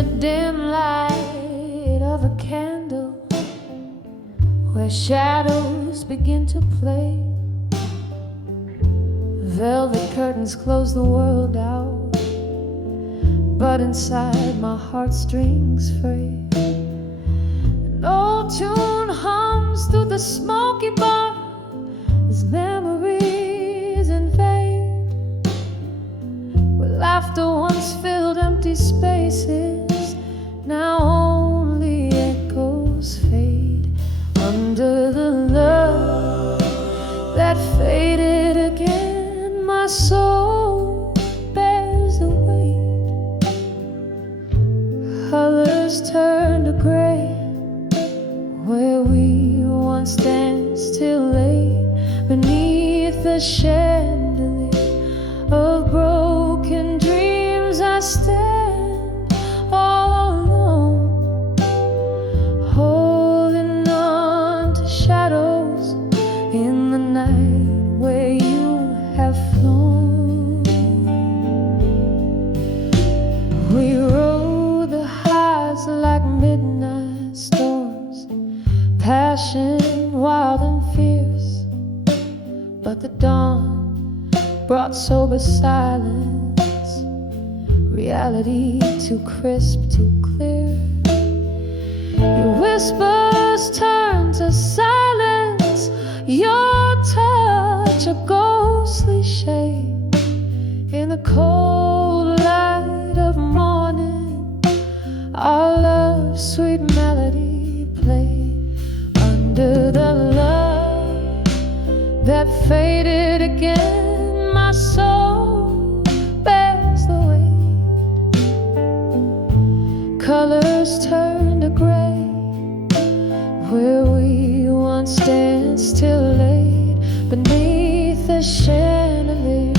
the dim light of a candle, where shadows begin to play. Velvet curtains close the world out, but inside my heartstrings fray. An old tune hums through the smoky bar as memories invade, where laughter once filled empty spaces, now only echoes fade. Under the love that faded again, my soul bears the weight. Colors turn to gray, where we once danced till late. Beneath the chandelier of broken dreams, I stand all alone, holding on to shadows in the night where you have flown. We rode the highs like midnight storms, passion wild and fierce, but the dawn brought sober silence, reality too crisp, too clear. Your whispers turn to silence, your touch a ghostly shade. In the cold light of morning, our love's sweet melody played. Under the love that faded again, my soul bears the weight. Colors turn to gray, where we once danced till late. Beneath the chandelier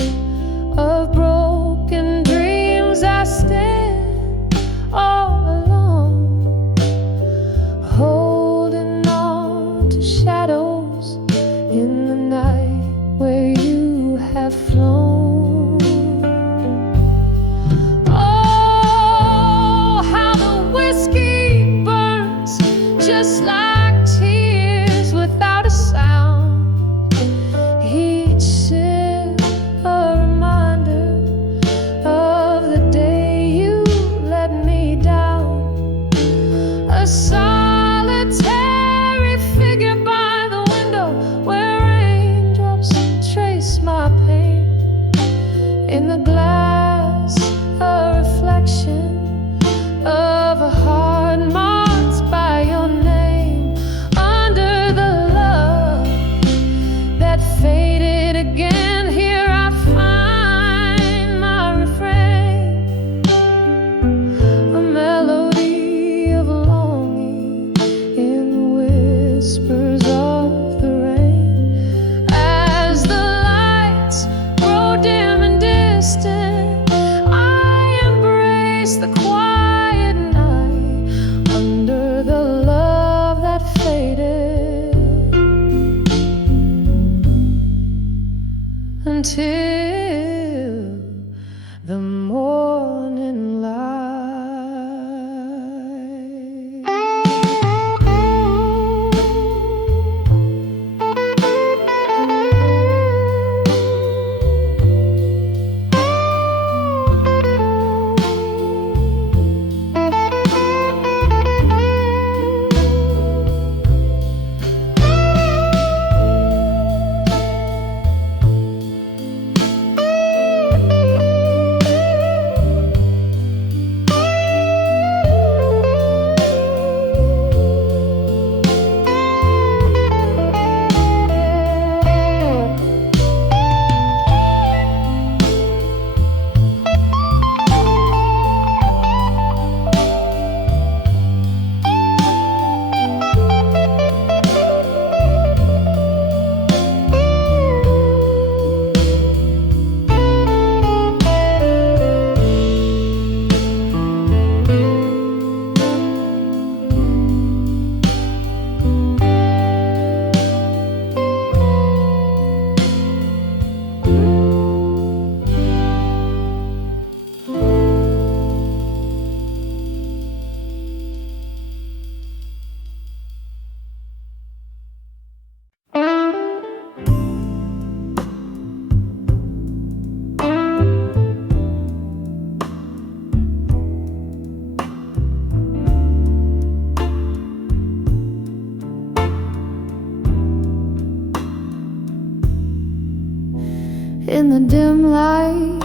the dim light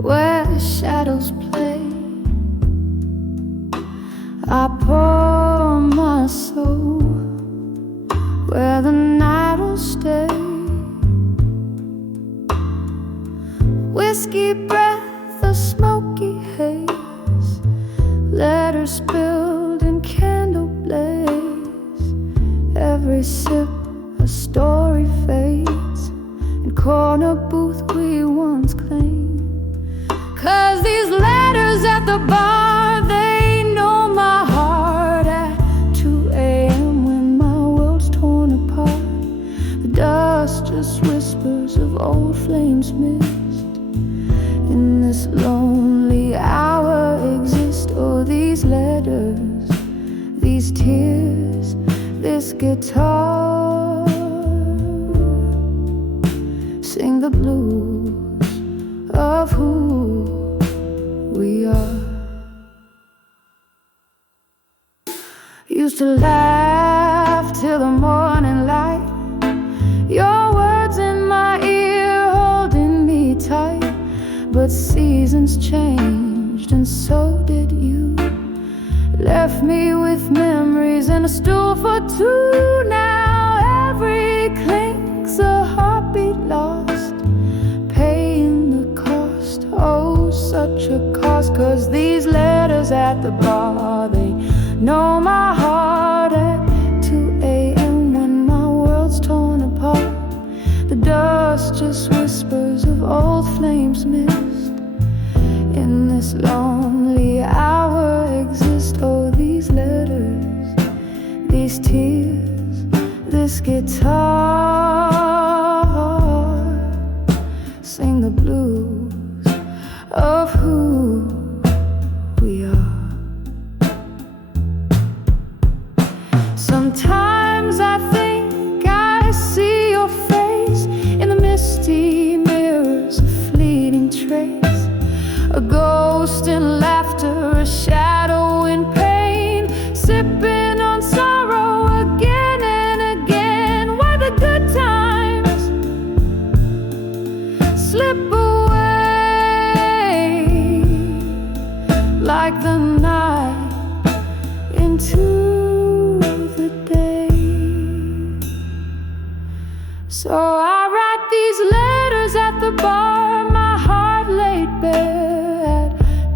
where shadows play, I pour my soul where the night will stay. Whiskey breath, a smoky haze, letters spilled in candle blaze. Every sip a story fades, in corner booth we once claimed. 'Cause these letters at the bar, they know my heart at 2 a.m. when my world's torn apart. The dust just whispers of old flames missed. In this lonely hour exist, oh, these letters, these tears, this guitar sing the blues of who we are. Used to laugh till the morning light, your words in my ear holding me tight. But seasons changed and so did you. Left me with memories and a stool for two. Now every clink's a heartbeat lost, paying the cost, oh such a cost. 'Cause these letters at the bar, they know my heart at 2 a.m. when my world's torn apart. The dust just whispers of old flames missed. In this lonely hour exist, oh, these letters, these tears, this guitar sing the blues of who we are. Sometimes I think I see your face in the misty mirrors, a fleeting trace, a ghost in laughter, a shadow in pain, sipping on sorrow again and again. Why the good times slip away like the night into the day. So I write these letters at the bar, my heart laid bare,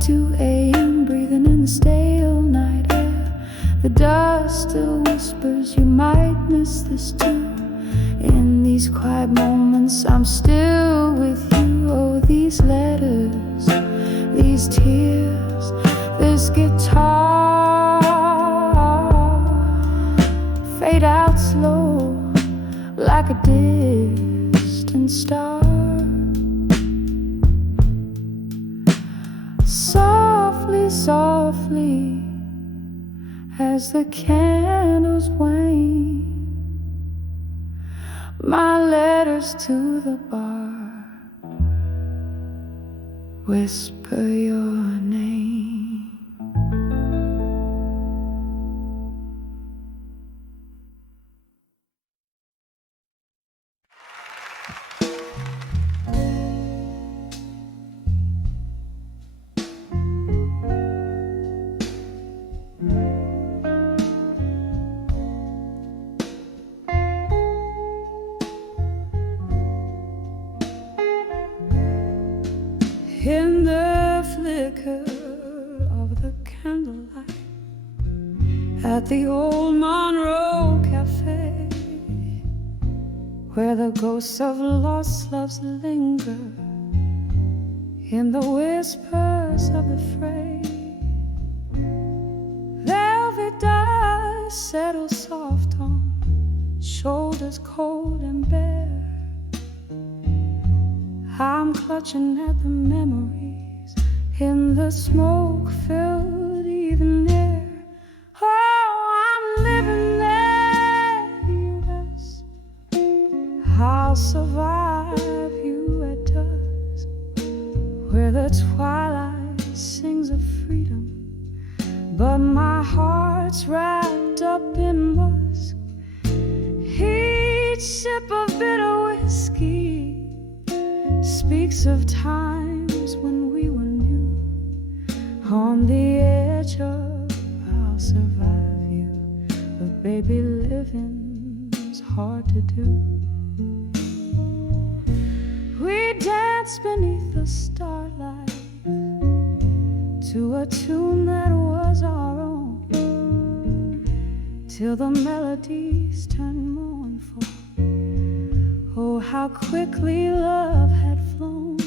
2 a.m. breathing in the stale night air. The dust still whispers you might miss this too. In these quiet moments I'm still with you. Oh, these letters, these tears, this guitar fade out slow like a distant star. Softly, softly, as the candles wane, my letters to the bar whisper your name. In the flicker of the candlelight at the old Monroe Cafe, where the ghosts of lost loves linger, in the whispers of the fray, velvet dust settles soft on shoulders cold and bare. I'm clutching at the memories in the smoke-filled evening air. Oh, I'm living there, U.S. I'll survive you at dusk, where the twilight sings of freedom, but my heart's wrapped up in musk. Each sip of bitter whiskey dusky speaks of times when we were new. On the edge of I'll survive you, but baby, living's hard to do. We danced beneath the starlight to a tune that was our own, till the melodies turned mournful. Oh, how quickly love had flown.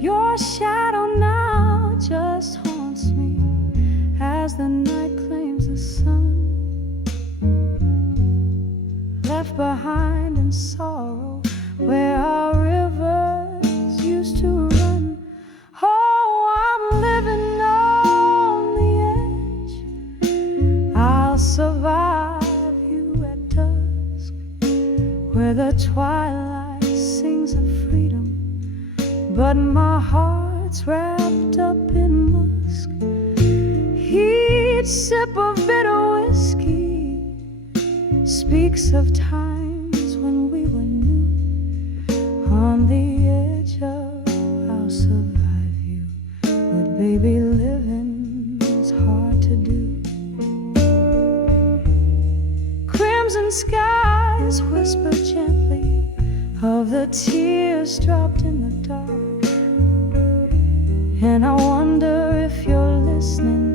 Your shadow now just haunts me as the night claims the sun, left behind in sorrow where our rivers used to run. Oh, I'm living on the edge. I'll survive you at dusk, where the twilight sings of freedom, but my heart's wrapped up in musk. Each sip of bitter whiskey speaks of times when we were new. On the edge of I'll survive you, but baby, living's hard to do. Crimson skies whisper gently of the tears dropped in the dark, and I wonder if you're listening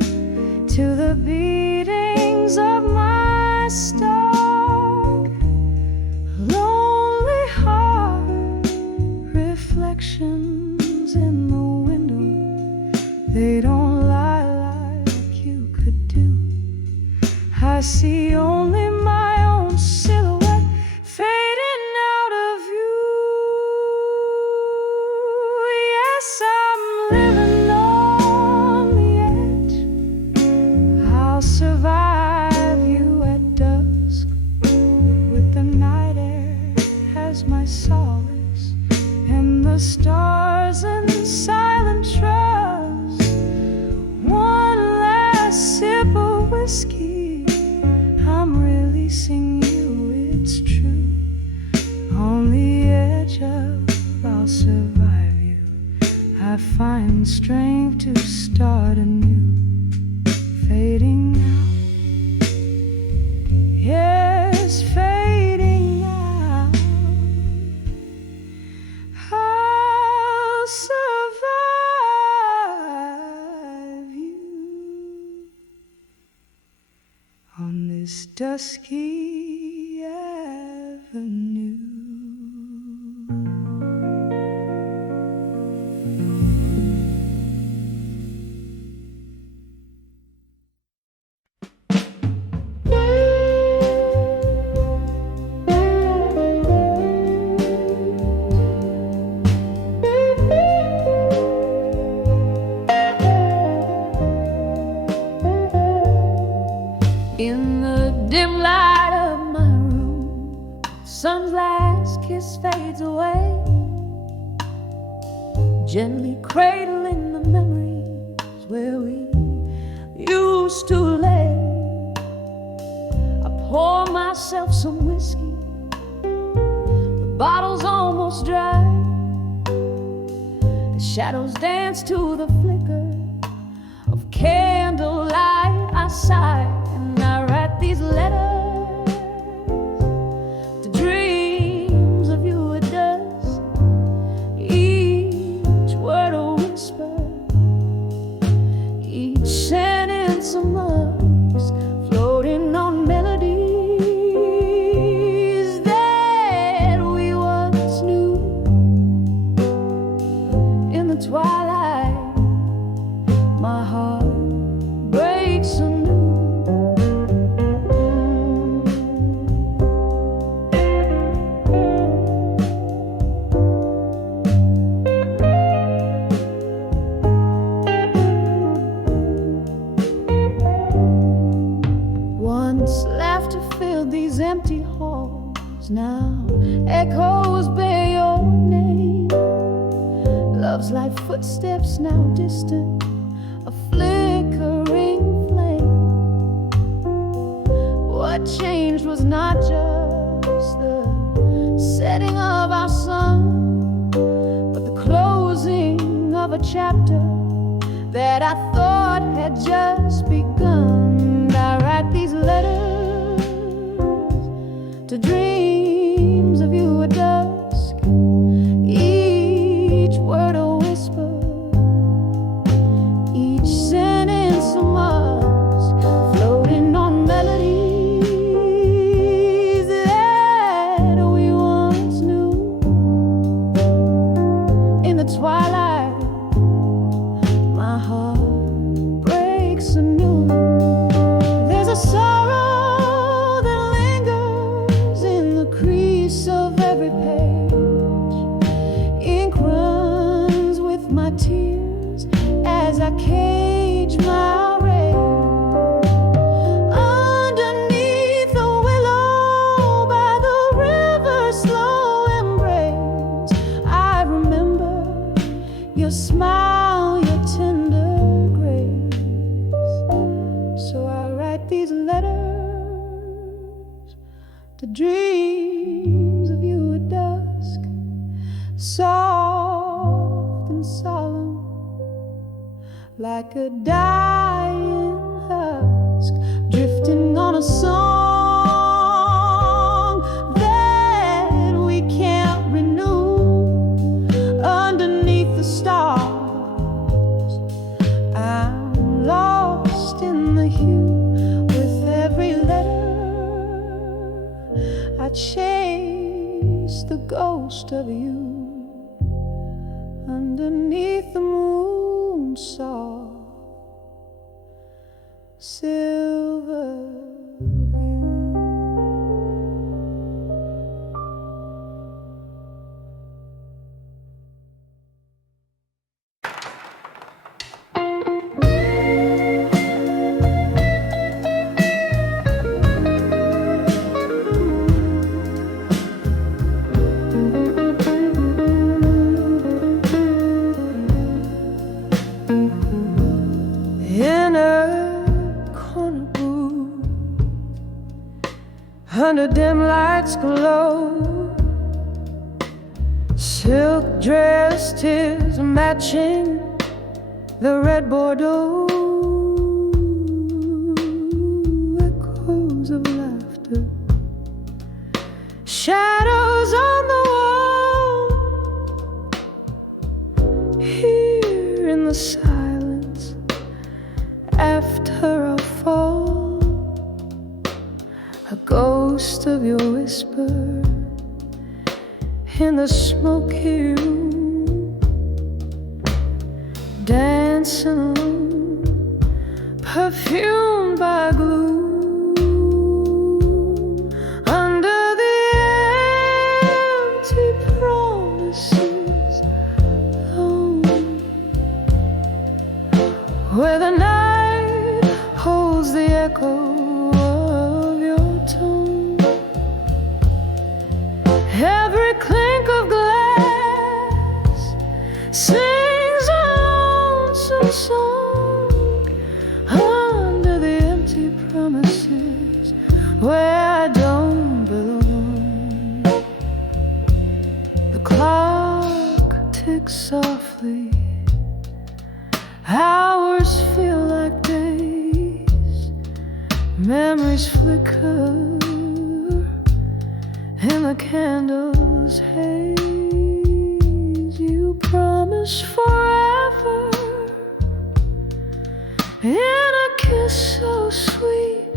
to the beatings of my stark, lonely heart. Reflections in the window, they don't lie like you could do. I see only my own silhouette fading out of you. Yes, I'm living on the edge. I'll survive you at dusk, with the night air as my solace, and the stars in silent trust. One last sip of whiskey, I'm releasing you, it's true. On the edge of I'll survive you, I find strength to start anew. Fading out, yes, fading out. I'll survive you on this dusky avenue. In the dim light of my room, sun's last kiss fades away, gently cradling the memories where we used to lay. I pour myself some whiskey, the bottle's almost dry. The shadows dance to the flicker of candlelight. I sigh and I write these letters to dreams of you at dusk. Each word a whisper, each sentence a musk, floating on melodies that we once knew. In the twilight, my heart breaks anew. Once laughter filled these empty halls, now echoes bear your name. Love's like footsteps now distant, a flickering flame. What changed was not just the chapter that I thought had just begun. I write these letters to dreams of you at dusk, each word a whisper, each sentence a musk, floating on melodies that we once knew. In the twilight, my heart breaks anew. There's a sorrow that lingers in the crease of every page. Ink runs with my tears as I cage my rage. Underneath the willow by the river's slow embrace, I remember your smile, your tender grace. So I write these letters to dreams of you at dusk, soft and solemn, like a dying husk, drifting on a song that we can't renew. Underneath the stars, I'm lost in the hue. With every letter, I chase the ghost of you. Underneath the moon, soft, silver view. In a corner booth, under dim lights glow, silk dress tears matching the red Bordeaux. Echoes of laughter, shadows on the wall. Here in the silence after a fall, a ghost of your whisper in the smoky room, dancing alone, perfumed by gloom. Under the empty promises alone, where the night holds the echo of your tone. Every clink of glass sings a lonesome song. Under the empty promises where I don't belong. The clock ticks softly, hours feel like days, memories flicker in the candle's haze. You promise forever in a kiss so sweet.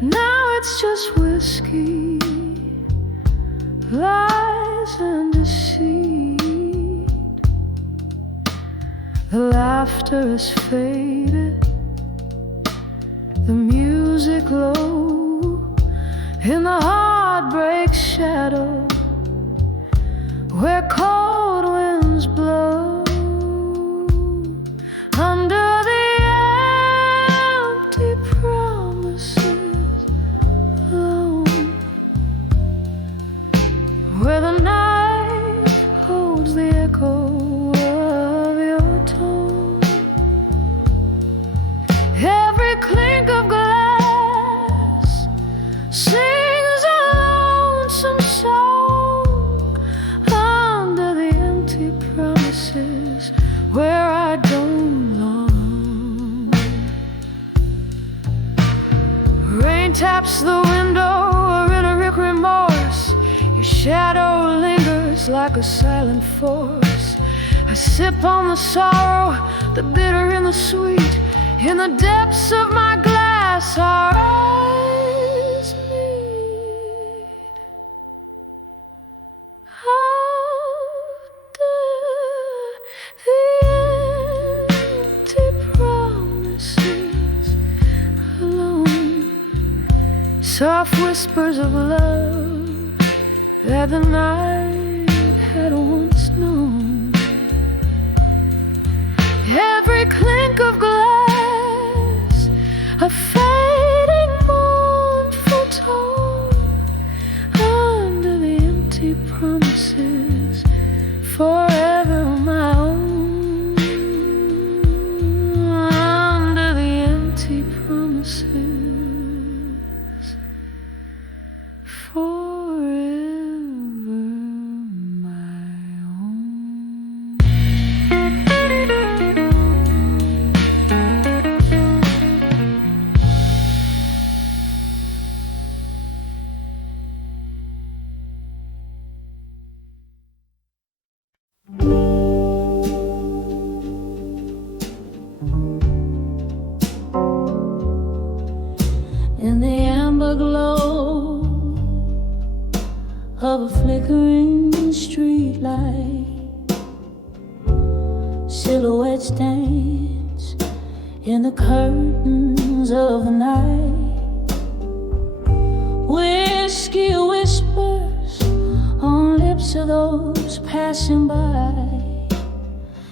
Now it's just whiskey, lies and deceit. The laughter is faded, the music low, in the heartbreak shadow where cold winds blow. Under the empty promises alone, where the night holds the echo of your tone. Every clink of glass sings a lonesome song. taps the window in a Rick remorse. Your shadow lingers like a silent force. I sip on the sorrow, the bitter and the sweet. In the depths of my glass, our eyes meet. After the empty promises alone, soft whispers of love that the night had once known. Every clink of glass, a fading mournful tone, under the empty promises, forever my own. Under the empty promises, forever my own. In the amber glow of a flickering street light, silhouettes dance in the curtains of the night. Whiskey whispers on lips of those passing by.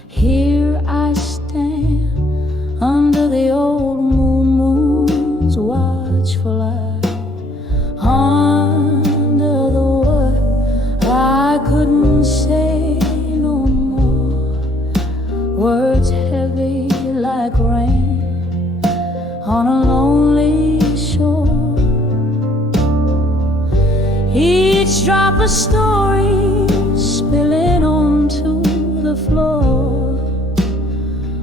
Here I stand under the old moon's watchful eye. Under the wood, I couldn't say no more. Words heavy like rain on a lonely shore. Each drop a story spilling onto the floor.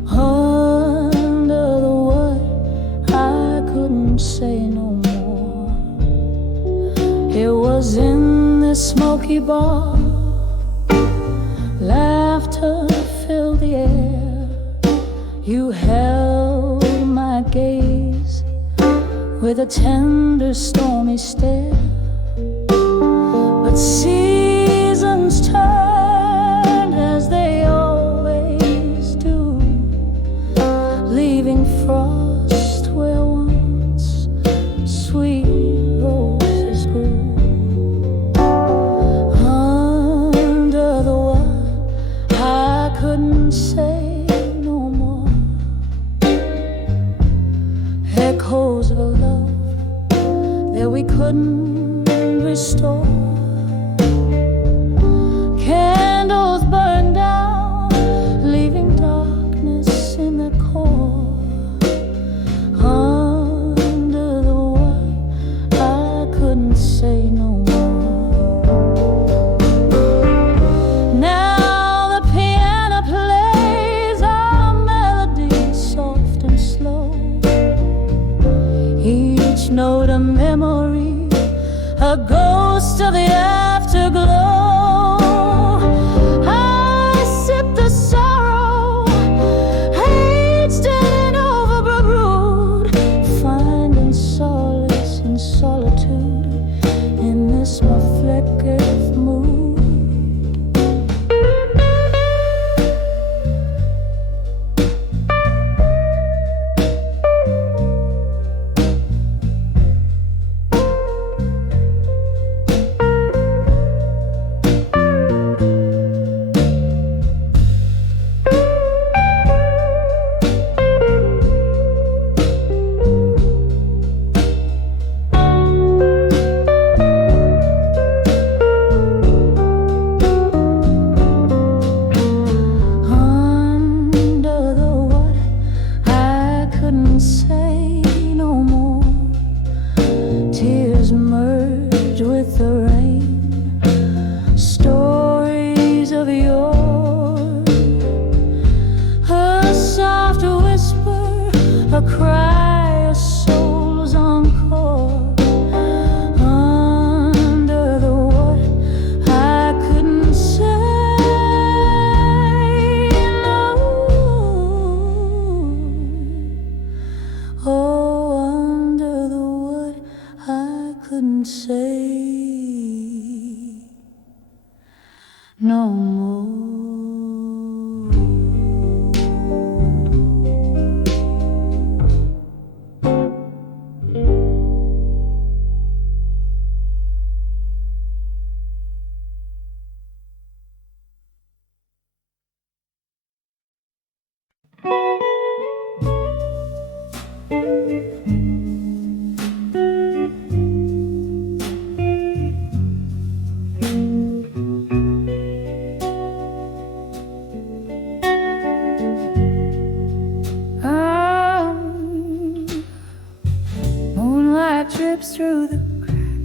Under the wood, I couldn't say no more. It was in this smoky bar, laughter filled the air. You held my gaze with a tender, stormy stare. But seasons turned as they always do, leaving frost where once sweet roses grew. Under the water, I couldn't say no more. Echoes of a love that we couldn't restore. no more. Moonlight drips through the crack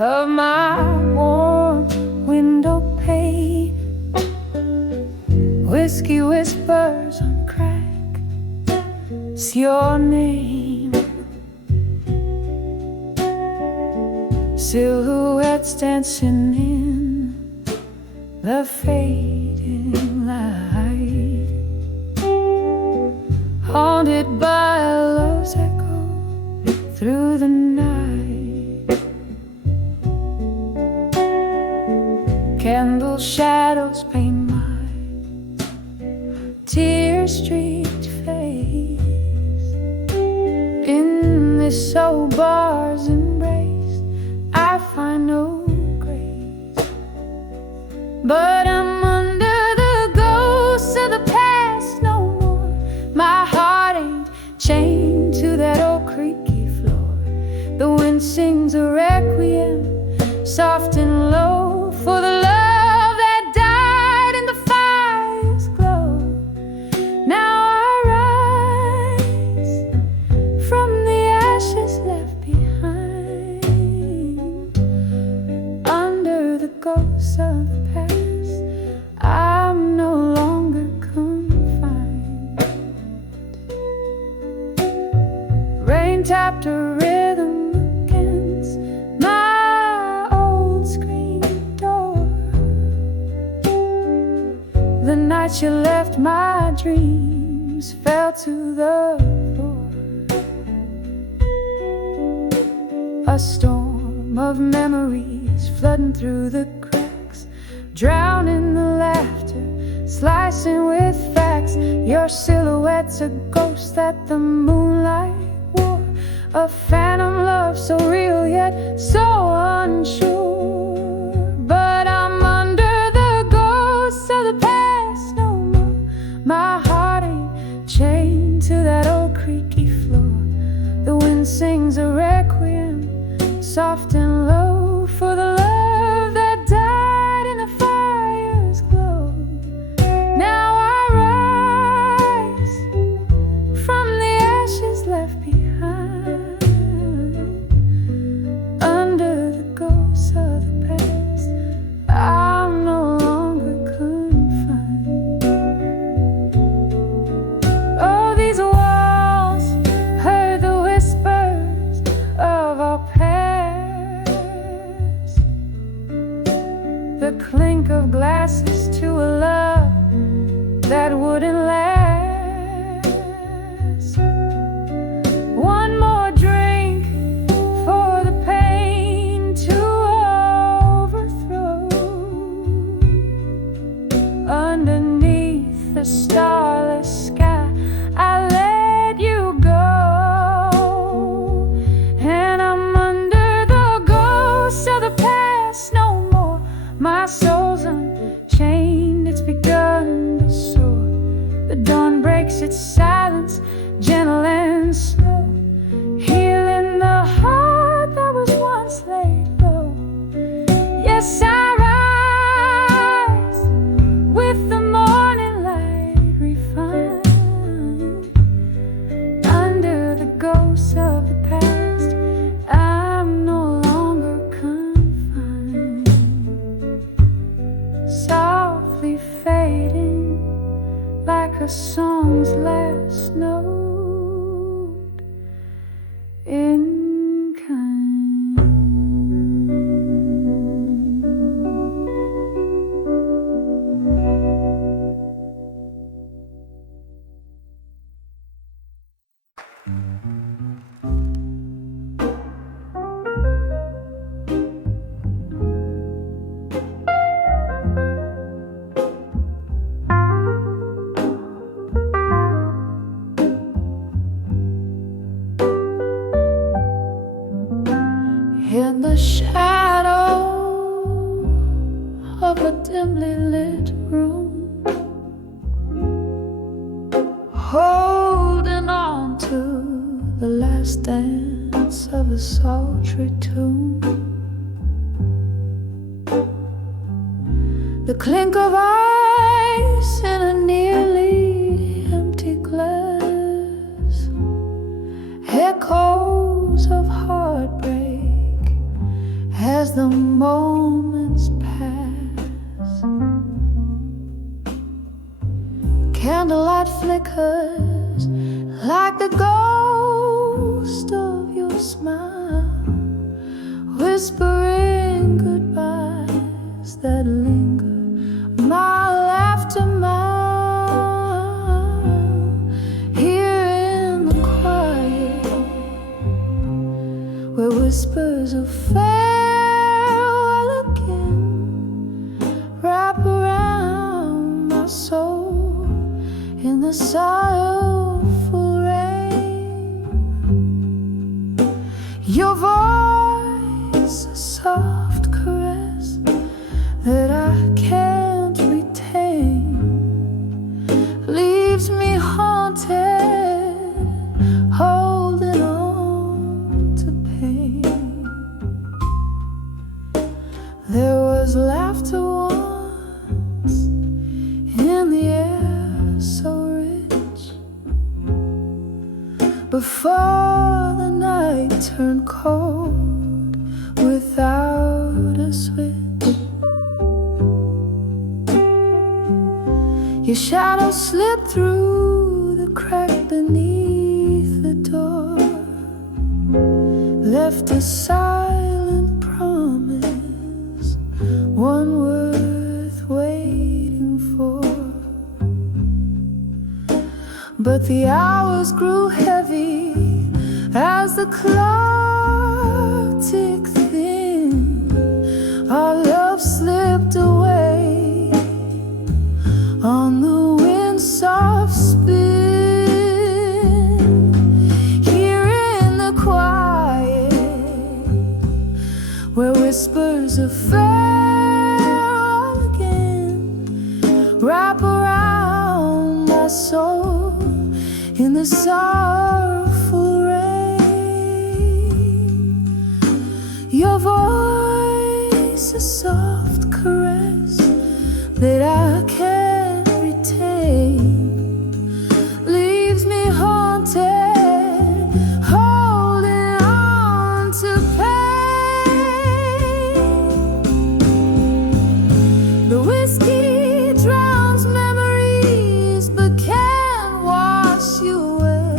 of my warm window pane. Whiskey whispers on crack, it's your name. Silhouettes dancing in the fading light, haunted by love's echo through the night. Candle shadows paint my tear-streaked face. In this old bar's embrace, I find no grace. But I'm under the ghosts of the past no more. My heart ain't chained to that old creaky floor. The wind sings a requiem, soft and low, for the love that died in the fire's glow. Now I rise from the ashes left behind, under the ghosts of the past. I'm no longer confined. Rain tapped a rhythm against my old screen door. The night you left, my dreams fell to the floor. A storm of memories flooding through the cracks, drowning the laughter, slicing with facts. Your silhouette's a ghost that the moonlight wore, a phantom love so real yet so unsure. But I'm under the ghosts of the past no more. My heart ain't chained to that old creaky floor. The wind sings a requiem, soft and low, for the love that died in the fire's glow. Now I rise from the ashes left behind, under the ghosts of the past. I'm no longer confined. Oh, these walls heard the whispers of our past, the clink of glasses to a love that wouldn't last. One more drink for the pain to overthrow. Underneath the starless sky, I let you go, and I'm under the ghosts of the past no more. My soul's unchained, it's begun to soar. The dawn breaks its silence, gentle and slow, healing the heart that was once laid low. Yes, I rise with the morning light refined, under the ghosts of the past. I'm no longer confined. Softly fading like a song's last note in kind. a dimly lit room, holding on to the last dance of a sultry tune. The clink of ice in a nearly empty glass, echoes of heartbreak as the moments pass. Candlelight flickers like the ghost of your smile, whispering goodbyes that linger mile after mile. Here in the quiet, where whispers of farewell again wrap around my soul in the sorrowful rain. Your voice, a soft caress that I can't retain, leaves me haunted, holding on to pain. There was laughter once in the air so rich, before the night turned cold without a switch. Your shadow slipped through the crack beneath the door, left a silent promise, one worth waiting for. But the hours grew heavy as the clock ticked thin. Our love slipped away on the wind's soft spin. Here in the quiet, where whispers of farewell again wrap around my soul in the sorrowful rain. Your voice, a soft caress that I can't leaves me haunted, holding on to pain. The whiskey drowns memories but can't wash you away.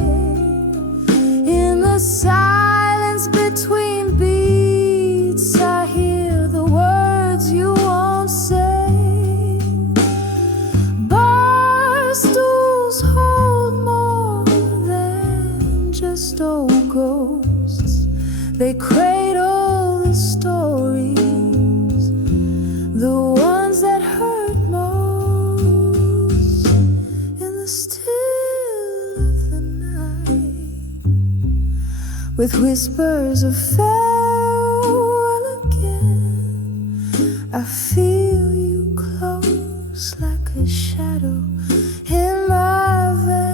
In the silence between beats, I hear the words you won't say. Stools hold more than just old ghosts. They cradle the stories, the ones that hurt most. In the still of the night, with whispers of farewell again, I feel you close like a shadow in my vein.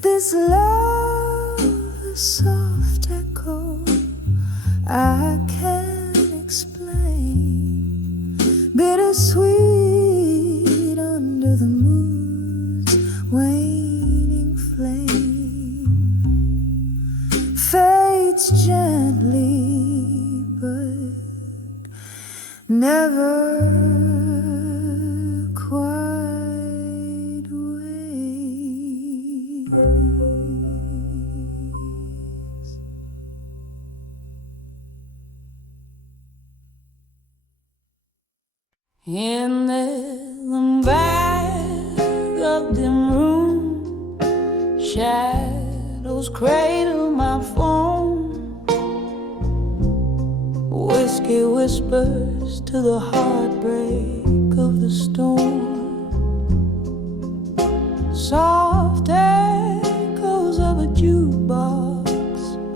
This love, a soft echo I can't explain, bittersweet under the moon's waning flame, fades gently but never quite ways. In the back of the room, shadows cradle my phone. Whiskey whispers to the heartbreak of the storm. Soft echoes of a jukebox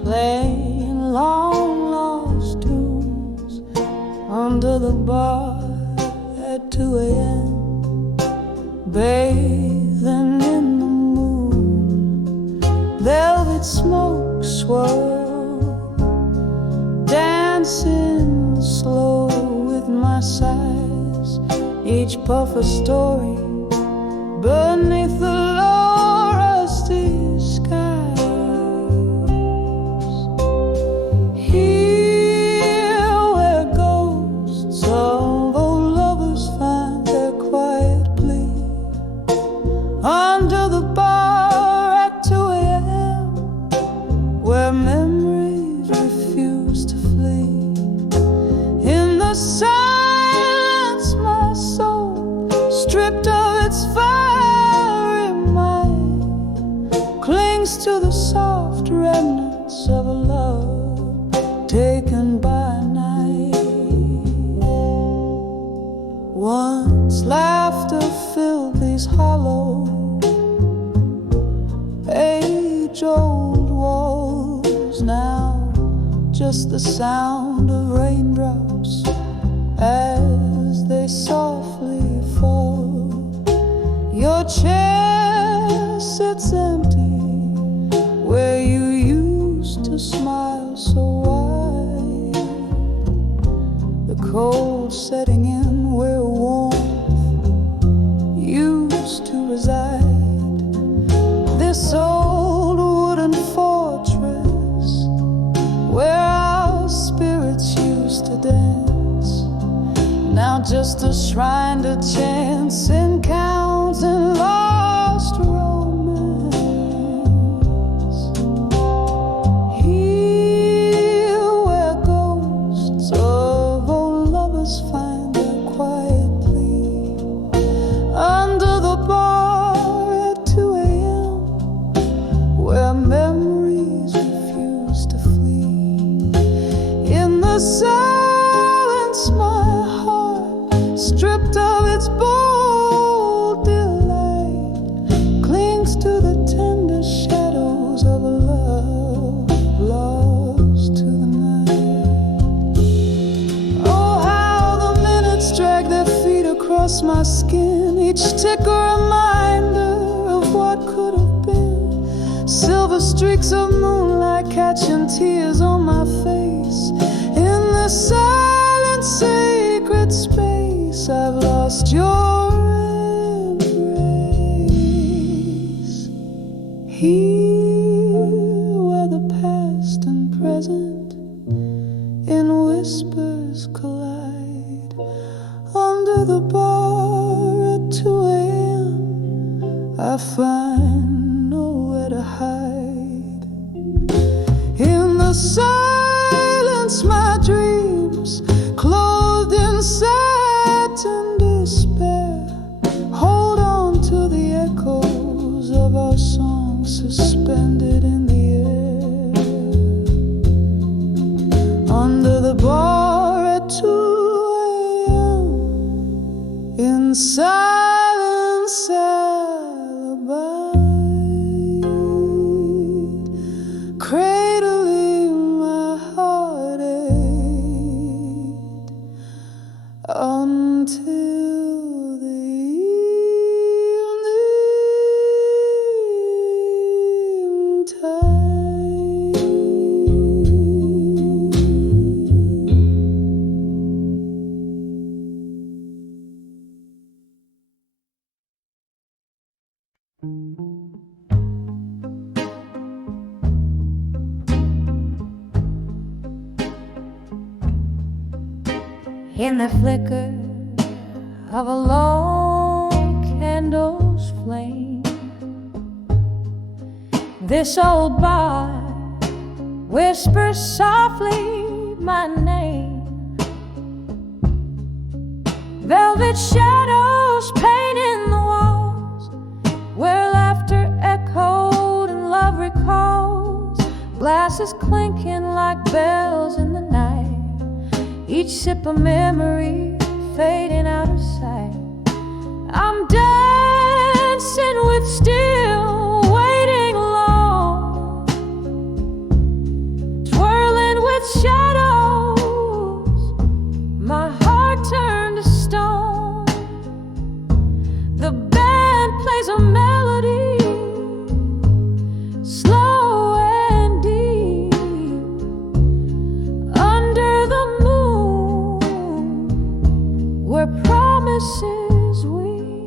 playing long lost tunes. under the bar at 2 a.m., bathing in the moon. Velvet smoke swirl, dancing slow with my sighs, each puff a story beneath the low rusty skies. Here where ghosts of old lovers find their quiet plea, under the bar at 2 a.m., where memories refuse to flee. In the silence my soul, stripped of its fiery might, clings to the soft remnants of a love taken by night. Once laughter filled these hollow, age-old walls, now just the sound of raindrops as they softly fall. Your chair sits empty where you used to smile so wide, the cold setting in where warmth used to reside. This old wooden fortress where our spirits used to dance, now just a shrine to chance encounters and lost romance. Here where ghosts of old lovers find their quiet plea, under the bar at 2 a.m., where memories refuse to flee. In the silence my heart, stripped of its bold delight, clings to the tender shadows of a love lost to the night. Oh, how the minutes drag their feet across my skin, each tick a reminder of what could have been. Silver streaks of moonlight catching tears on my face. In the silent sacred space, I've lost your embrace. Here where the past and present in whispers collide, under the bar at 2 a.m., I find nowhere to hide. In the silence my dreams, clothed in satin despair, hold on to the echoes of our songs suspended in the air. Under the bar at 2 a.m., in silence alibi, cradling my heartache until the evening tide. In the flicker of a lone candle's flame, this old bar whispers softly my name. Velvet shadows painting the walls, where laughter echoed and love recalls. Glasses clinking like bells in the night, each sip a memory fading out of sight. I'm dancing with still waiting long, twirling with shadows. My were promises we.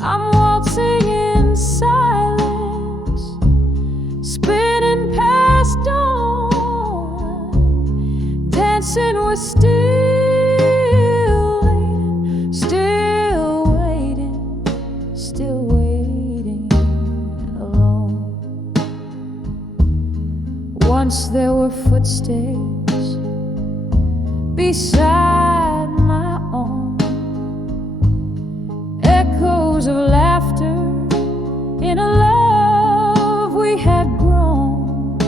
I'm waltzing in silence, spinning past dawn, dancing with still waiting, still waiting alone. Once there were footsteps beside my own, echoes of laughter in a love we had grown.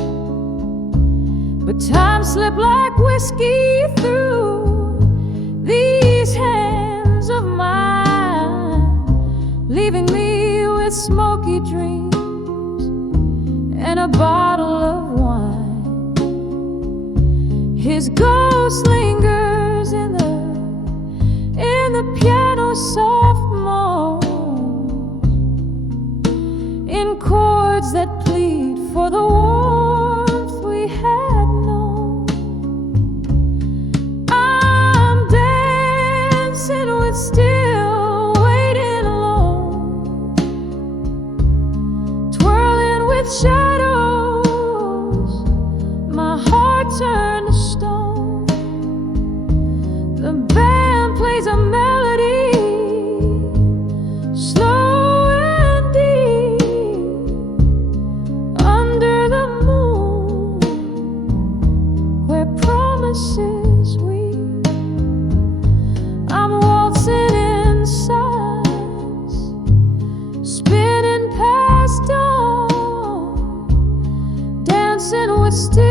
But time slipped like whiskey through these hands of mine, leaving me with smoky dreams and a bottle of wine. His ghost lingers in the piano's soft moan, in chords that plead for the warmth we had known. I'm dancing with still waiting alone, twirling with shadows, my heart turned to stone. The band plays a melody, slow and deep, under the moon, where promises we. I'm waltzing in silence, spinning past dawn, dancing with still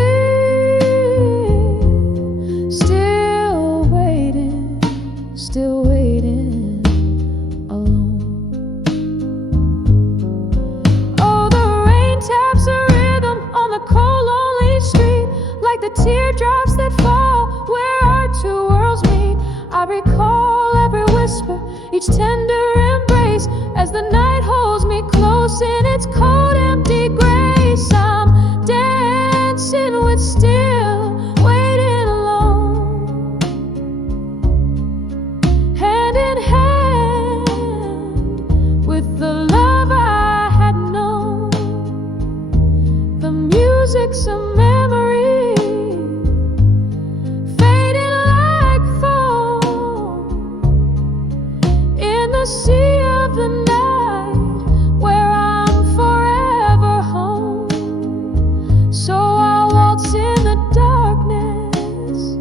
waiting alone. Oh, the rain taps a rhythm on the cold, lonely street, like the teardrops that fall where our two worlds meet. I recall every whisper, each tender embrace, as the night holds me close in its cold, empty grace. I'm dancing with still waiting alone, hand in hand with the love I had known. The music's a memory, fading like foam in the sea of the night, where I'm forever home. So I'll waltz in the darkness,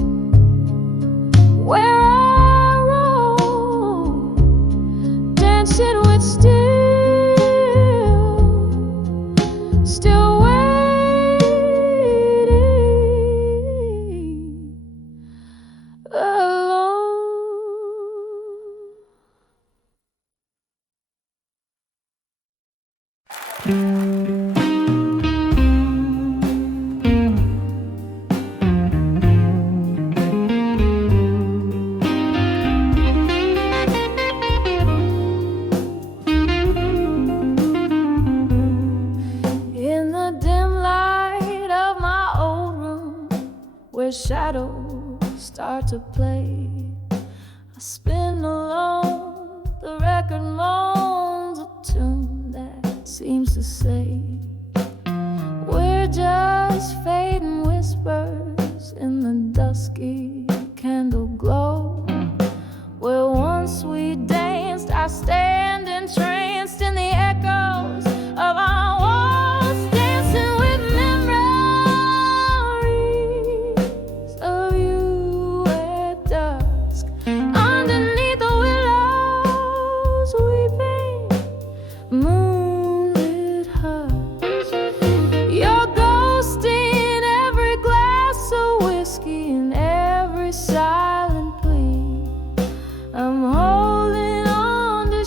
where I roam, dancing with still waiting alone. In the dim light of my old room, where shadows start to play, I spin alone, the record moans a tune that seems to say, we're just fading whispers in the dusky candle glow, where once we danced. I stand entranced in the echoes of our walls, dancing with memories of you at dusk, underneath the willows weeping, moonlit hush. Your ghost in every glass of whiskey, in every silent plea. I'm holding on to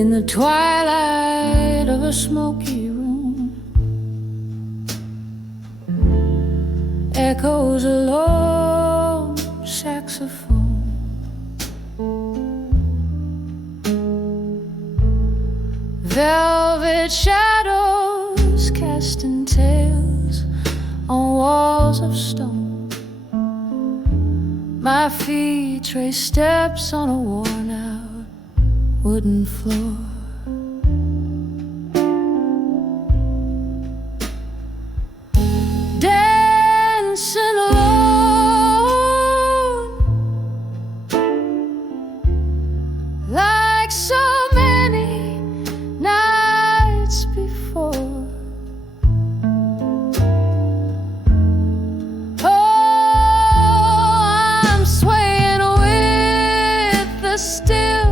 in the twilight of a smoky room, echoes a lone saxophone. Velvet shadows casting tales on walls of stone. My feet trace steps on a worn-out wooden floor. Dancing alone, like so many nights before. Oh, I'm swaying with the still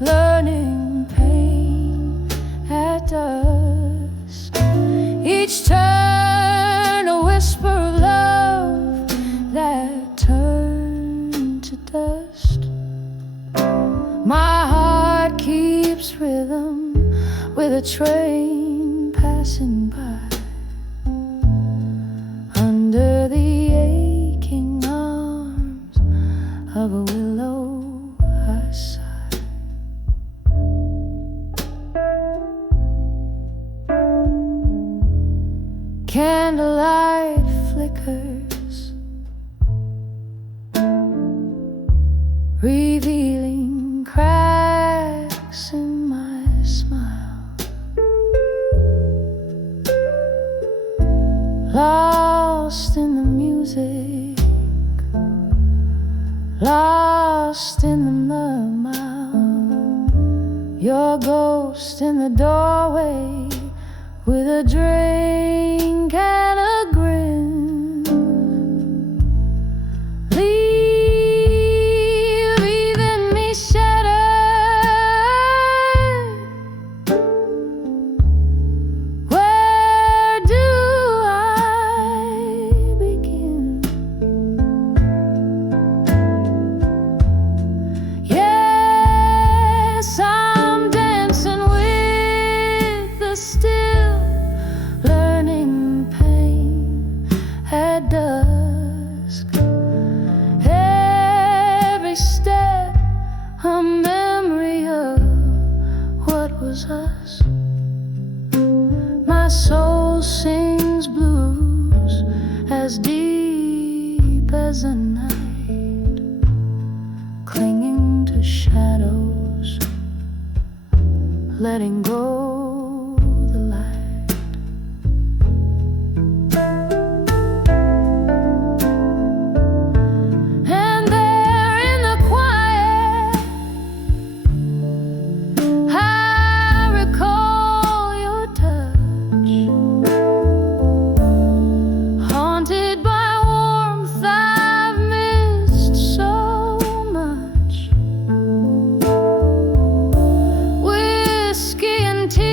learning pain at dusk. Each turn a whisper of love that turned to dust. My heart keeps rhythm with a train passing by. Under the aching arms of a willow I sigh. Candlelight flickers, revealing cracks in my smile. Lost in the music, lost in the murmur. Your ghost in the doorway with a drink and a grin. Leaving me shattered. Where do I begin? Yes, I'm dancing with the still learning pain at dusk. Every step a memory of what was us. My soul sings blues as deep as a night, clinging to shadows, letting go the light. And there in the quiet, I recall your touch, haunted by warmth I've missed so much. Whiskey and tears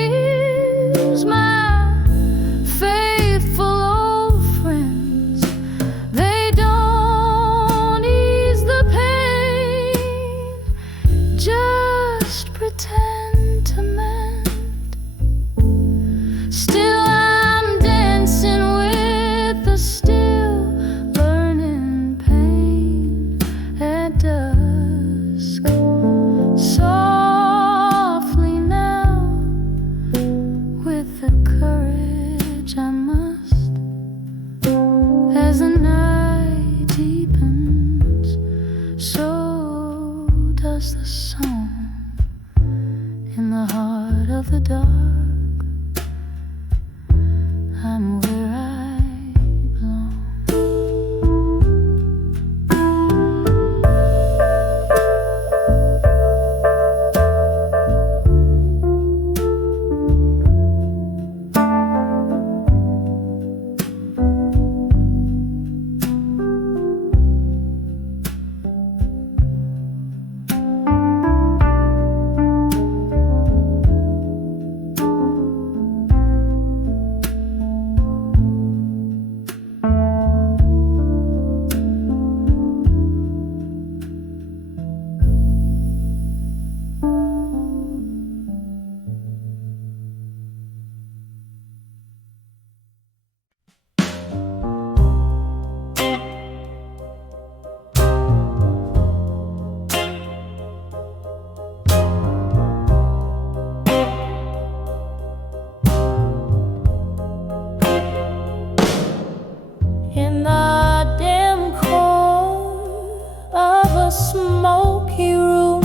in the dim core of a smoky room.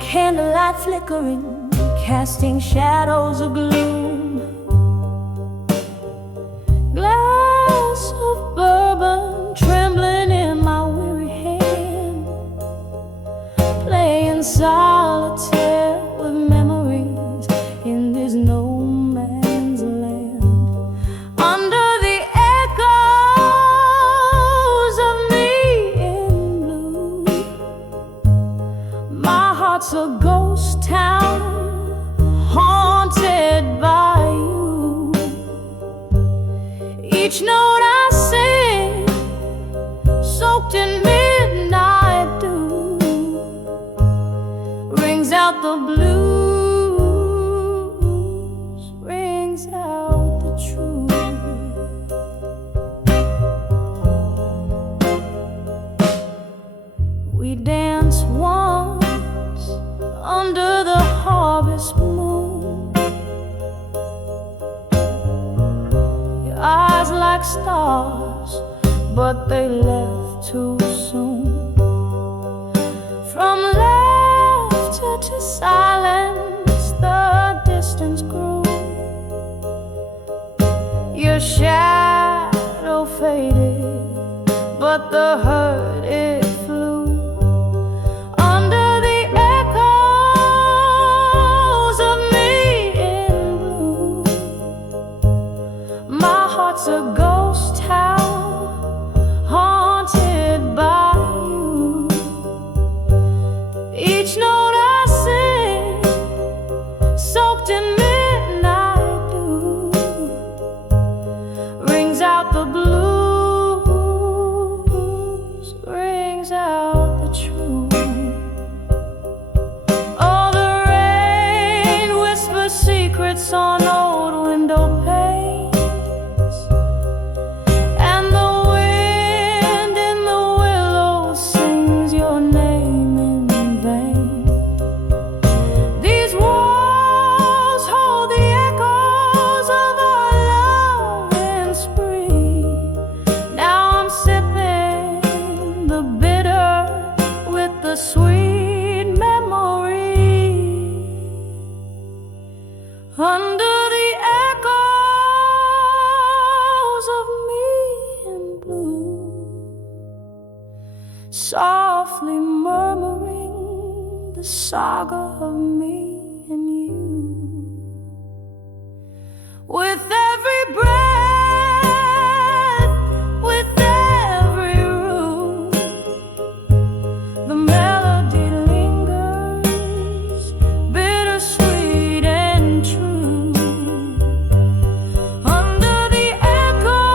Candlelight flickering, casting shadows of gloom. Glass of bourbon trembling in my weary hand, playing solitaire with memories in this no man's land. Under the echoes of me in blue, my heart's a ghost town haunted by you. Each note I sing, soaked in midnight dew, rings out the blues, rings out the truth. We danced once under the harvest moon, your eyes like stars, but they left too soon. From laughter to silence, the distance grew. Your shadow faded, but the hurt it flew. Under the echoes of me in blue, my heart's a ghost town haunted by you. Each note I sing, soaked in midnight dew, rings out the blues, rings out the truth. Oh, the rain whispers secrets on old window panes, and the wind in the willows sings your name in vain. These walls hold the echoes of our love and spree. Now I'm sipping the bitter with the sweet memory. Under the echoes of me in blue, softly murmuring the saga of me and you. With every breath, with every room, the melody lingers, bittersweet and true. Under the echoes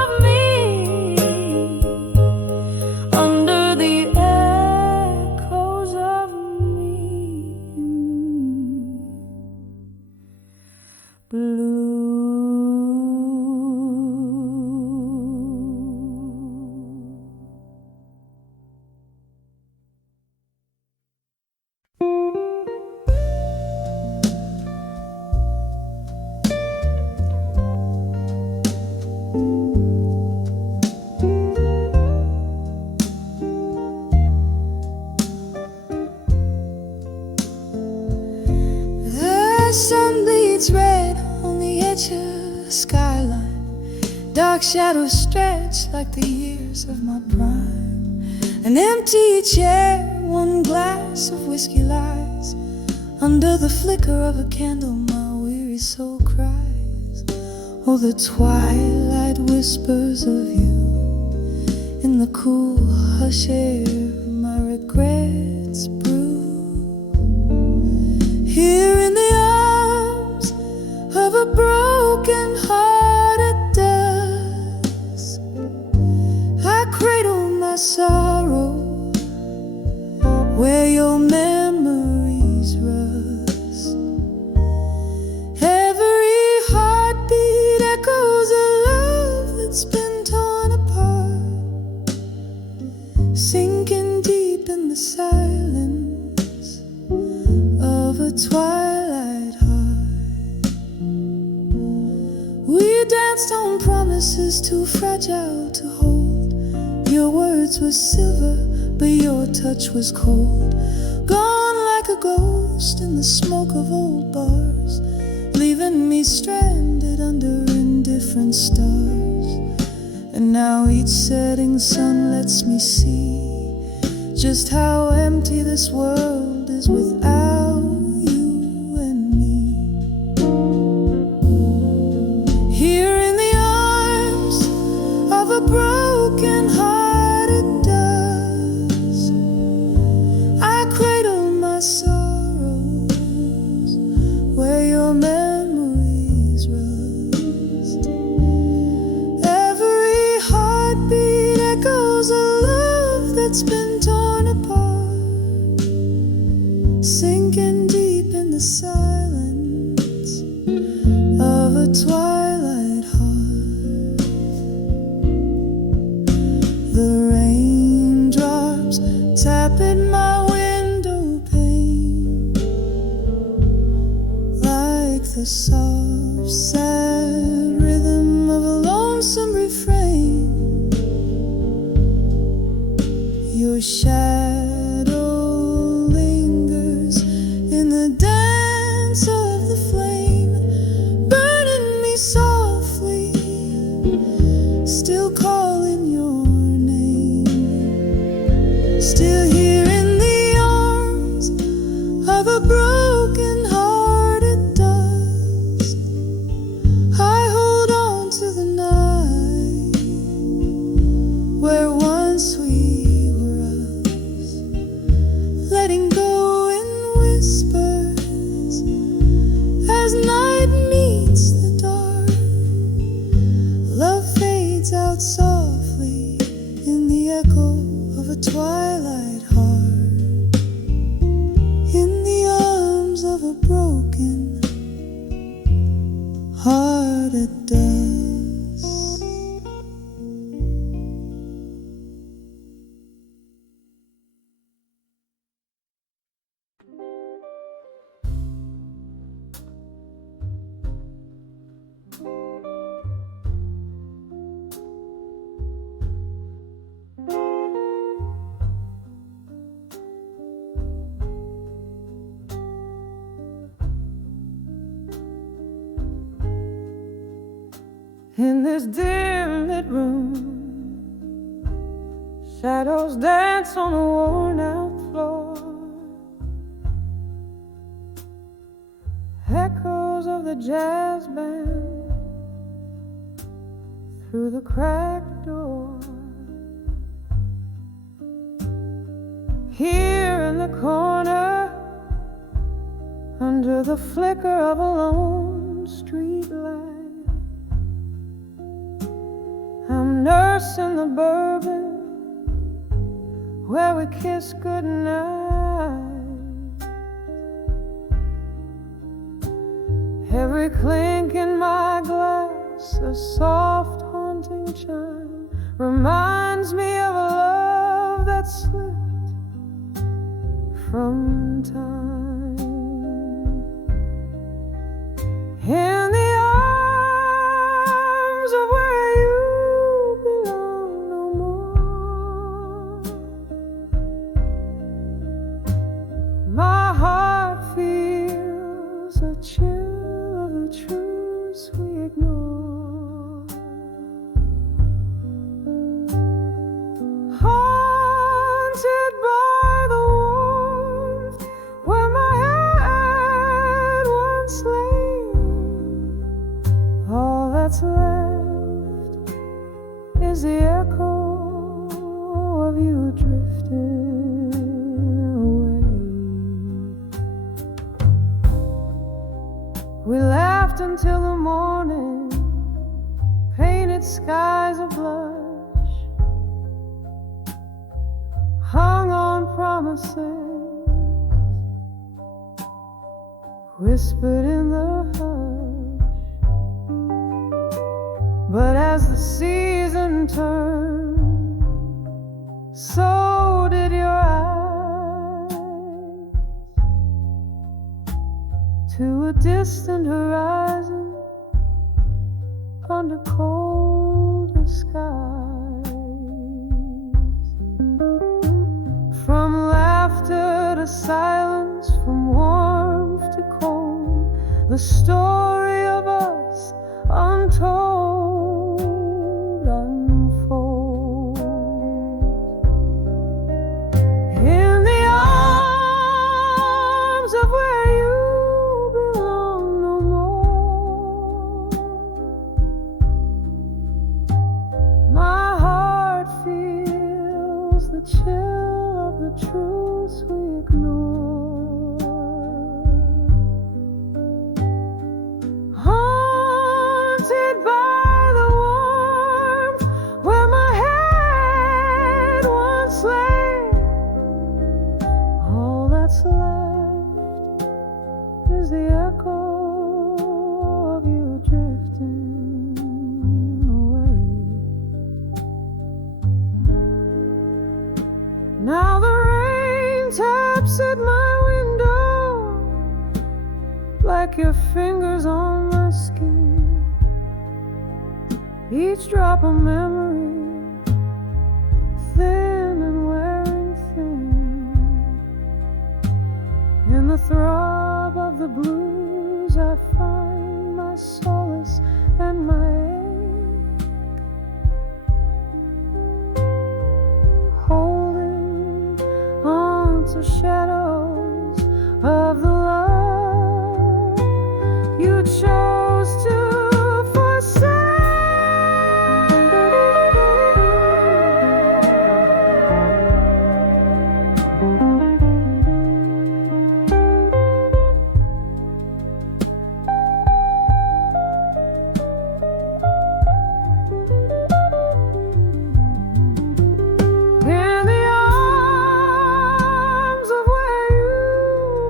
of me, under the echoes of me blue. The sun bleeds red on the edge of the skyline. Dark shadows stretch like the years of my prime. An empty chair, one glass of whiskey lies. Under the flicker of a candle, my weary soul cries. Oh, the twilight whispers of you in the cool hush air, my regrets brew. Here in the arms of a broken hearted dust, I cradle my sorrow where your memories rust. Every heartbeat echoes a love that's been torn apart, sinking deep in the silence of a twilight danced on promises too fragile to hold. Your words were silver, but your touch was cold. Gone like a ghost in the smoke of old bars, leaving me stranded under indifferent stars. And now each setting sun lets me see just how empty this world is without you and me. Here in the arms of a broken-hearted dust, I cradle my sorrows where your memories rust. Every heartbeat echoes a love that's been torn apart, sinking deep in the silence of a twilight heart. The raindrops tap at my window pane like the soft, sad rhythm of a lonesome refrain. Your shadow lingers in the dance of the flame, burning me softly, still calling your name. Still here in the arms of a broken-hearted dust, I hold on to the night where once we were us, letting go in whispers as night meets the dark. Love fades out softly in the echo of a twilight heart, in the arms of a broken-hearted dust. In this dim lit room, shadows dance on a worn out floor. Echoes of the jazz band through the cracked door. Here in the corner, under the flicker of a lone street light, I'm nursing the bourbon where we kiss goodnight. Every clink in my glass, a soft haunting chime, reminds me of a love that slipped from time. In the arms of where you belong no more, my heart feels a chill of the truths we ignore. Haunted by the warmth where my head once lay, all that's left is the echo of you drifting away. We laughed until the morning, painted skies of blush, hung on promises, whispered in the hush. But as the season turned, so did your eyes, to a distant horizon under colder skies. From laughter to silence, from warmth to cold, the story of us untold unfolds. In the arms of where you belong no more, my heart feels the chill of the truths we ignore. Haunted by the warmth where my head once lay, all that's left is the echo of you drifting away. Now the rain taps at my window like your fingers on my skin, each drop a memory, thin and wearing thin. In the throb of the blues I find my solace and my ache, holding on to shadows of the love you chose to forsake. In the arms of where you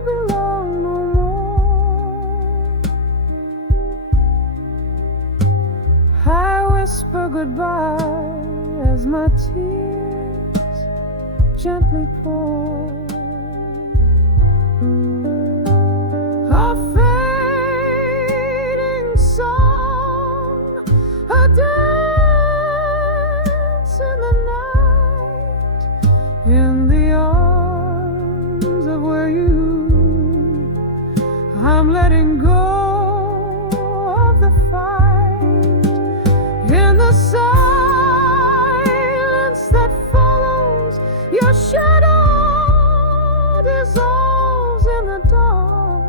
belong no more, I whisper goodbye as my tears gently pour. A fading song, a dance in the night, in the arms of where you, I'm letting go of the fight. In the silence that follows, your shadow dissolves in the dark.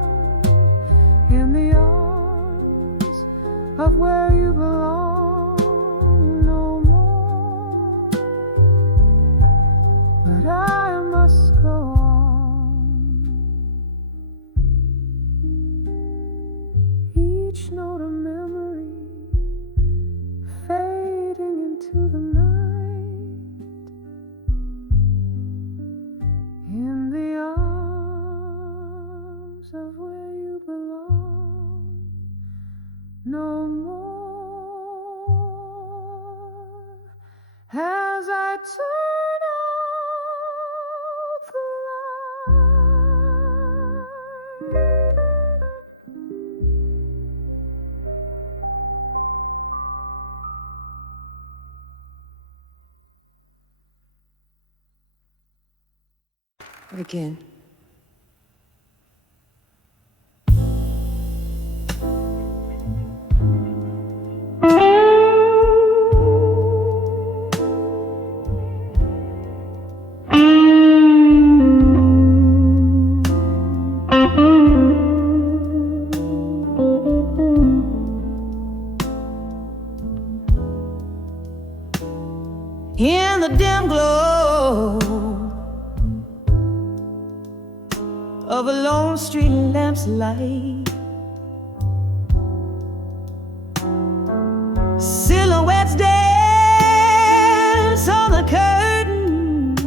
In the arms of where you belong no more, but I must go on. Each note a memory fading into the night. In the arms of where you belong no more, as I turn out the light. Again. In the dim glow of a lone street lamp's light, silhouettes dance on the curtains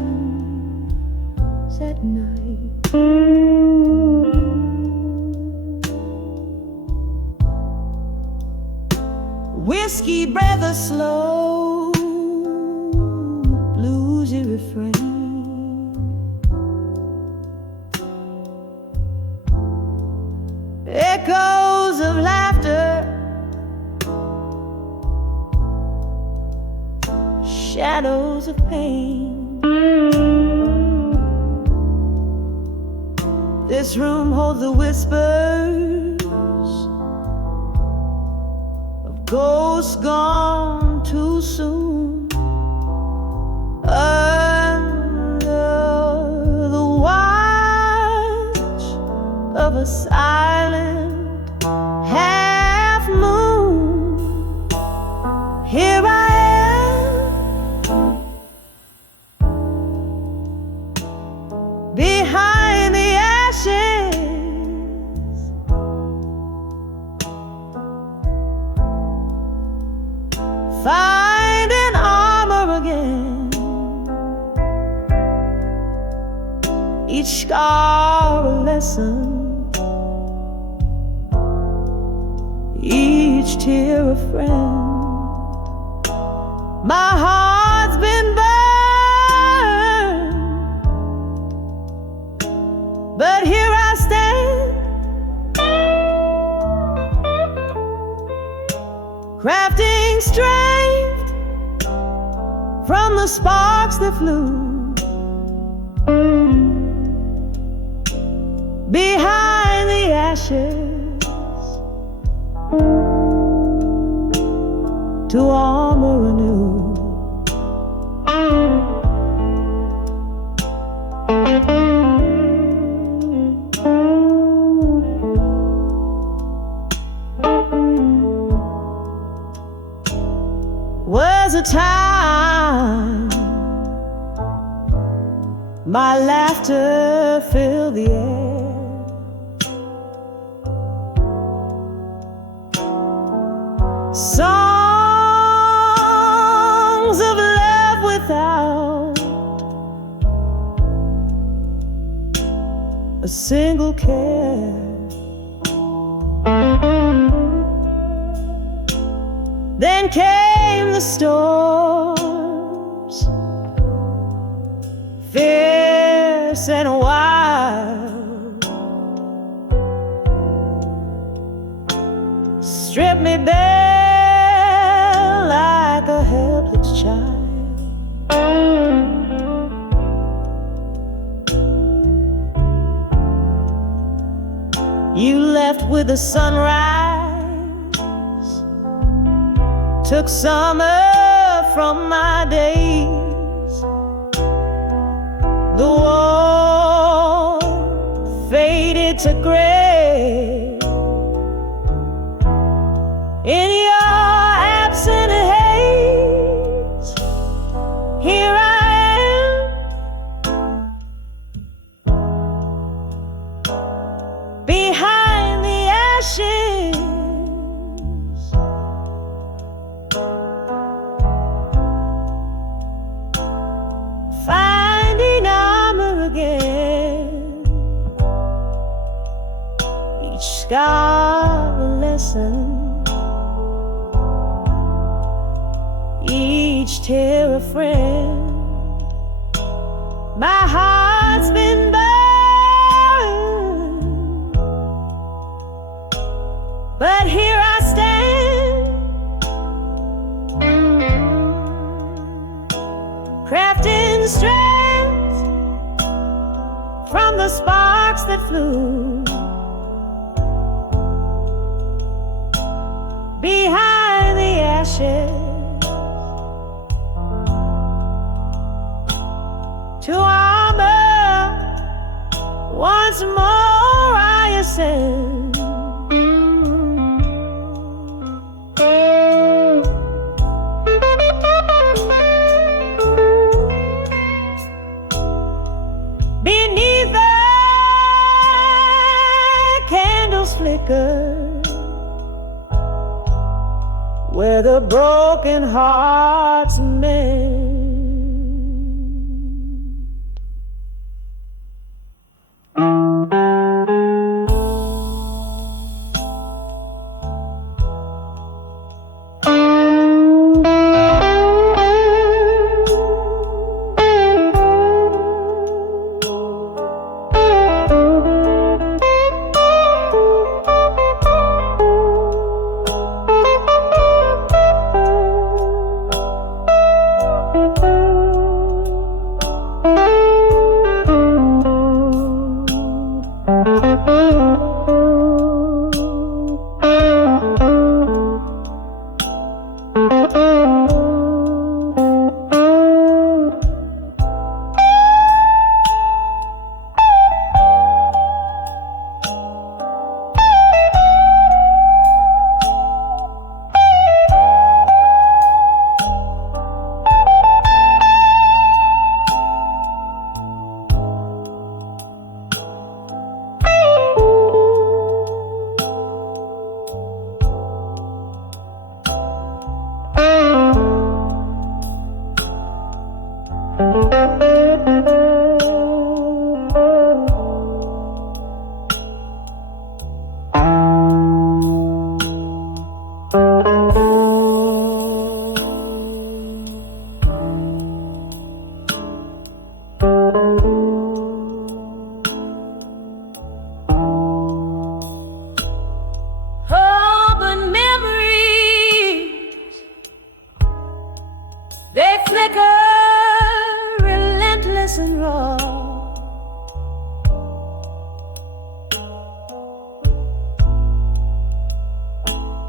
at night. Whiskey breath a slow bluesy refrain. Echoes of laughter shadows of pain. This room holds the whispers of ghosts gone too soon. Under the watch of a silent half moon, here I am, behind the ashes, finding armor again. Each scar a lesson, each tear a friend. My heart's been burned, but here I stand, crafting strength from the sparks that flew. Behind the ashes, to armor anew. Was a time my laughter filled the air. Songs of love without a single care. Then came the storms, fierce and wild, stripped me bare like a helpless child. You left with the sunrise, took summer from my days. The warmth faded to gray. In your absent haze, here I am, behind the ashes, finding armor again. Each scar a lesson, each tear a friend. My heart's been burned, but here I stand, crafting strength from the sparks that flew. Behind the ashes, to armor once more I ascend. Beneath the candles flicker, where the broken hearts mend.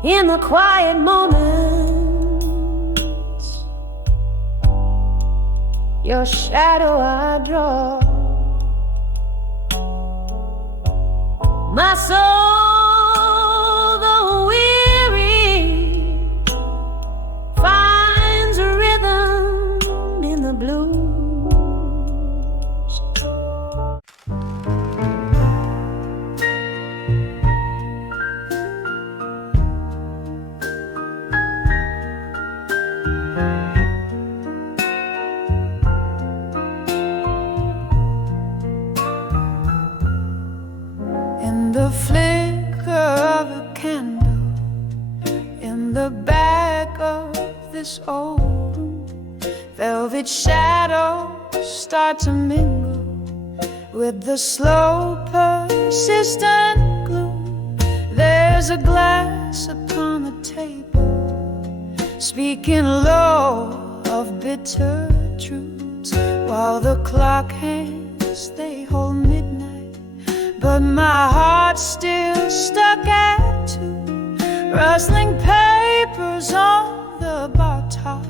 in the quiet moments. Your shadow I draw. My soul, though weary, finds a rhythm in the blues. In the flicker of a candle, in the back of this old room, velvet shadows start to mingle with the slow, persistent gloom. There's a glass upon the table, speaking low of bitter truths, while the clock hands, they hold midnight. But my heart's still stuck at 2. Rustling papers on the bar top,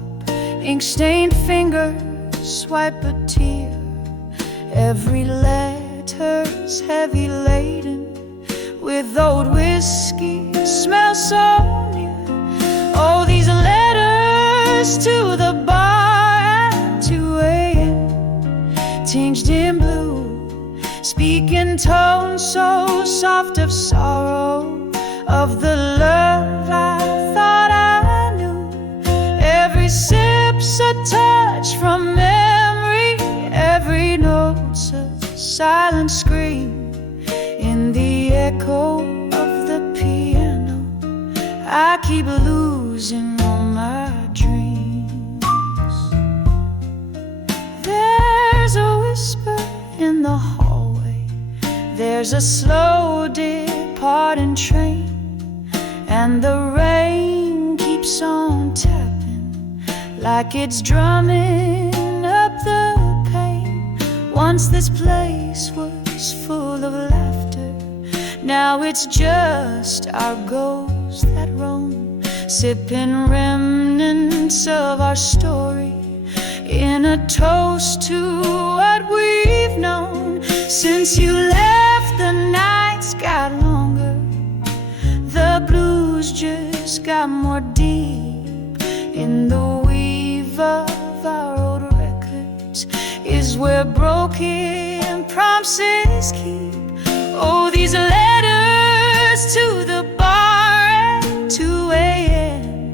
ink-stained fingers swipe a tear. Every letter's heavy laden with old whiskey, smells so near. Oh, these letters to the bar at 2 a.m., tinged in blue, speaking tones so soft of sorrow, of the love I thought I knew. Every sip's a touch from memory, every note's a silent scream. In the echo of the piano, I keep losing all my dreams. There's a whisper in the hallway, there's a slow departing train, and the rain keeps on tapping like it's drumming up the pain. Once this place was full of laughter, now it's just our ghosts that roam, sipping remnants of our story in a toast to what we've known. Since you left, the nights got longer, the blues just got more deep. In the weave of our old records is where broken promises keep. Oh, these letters to the bar at 2 a.m.,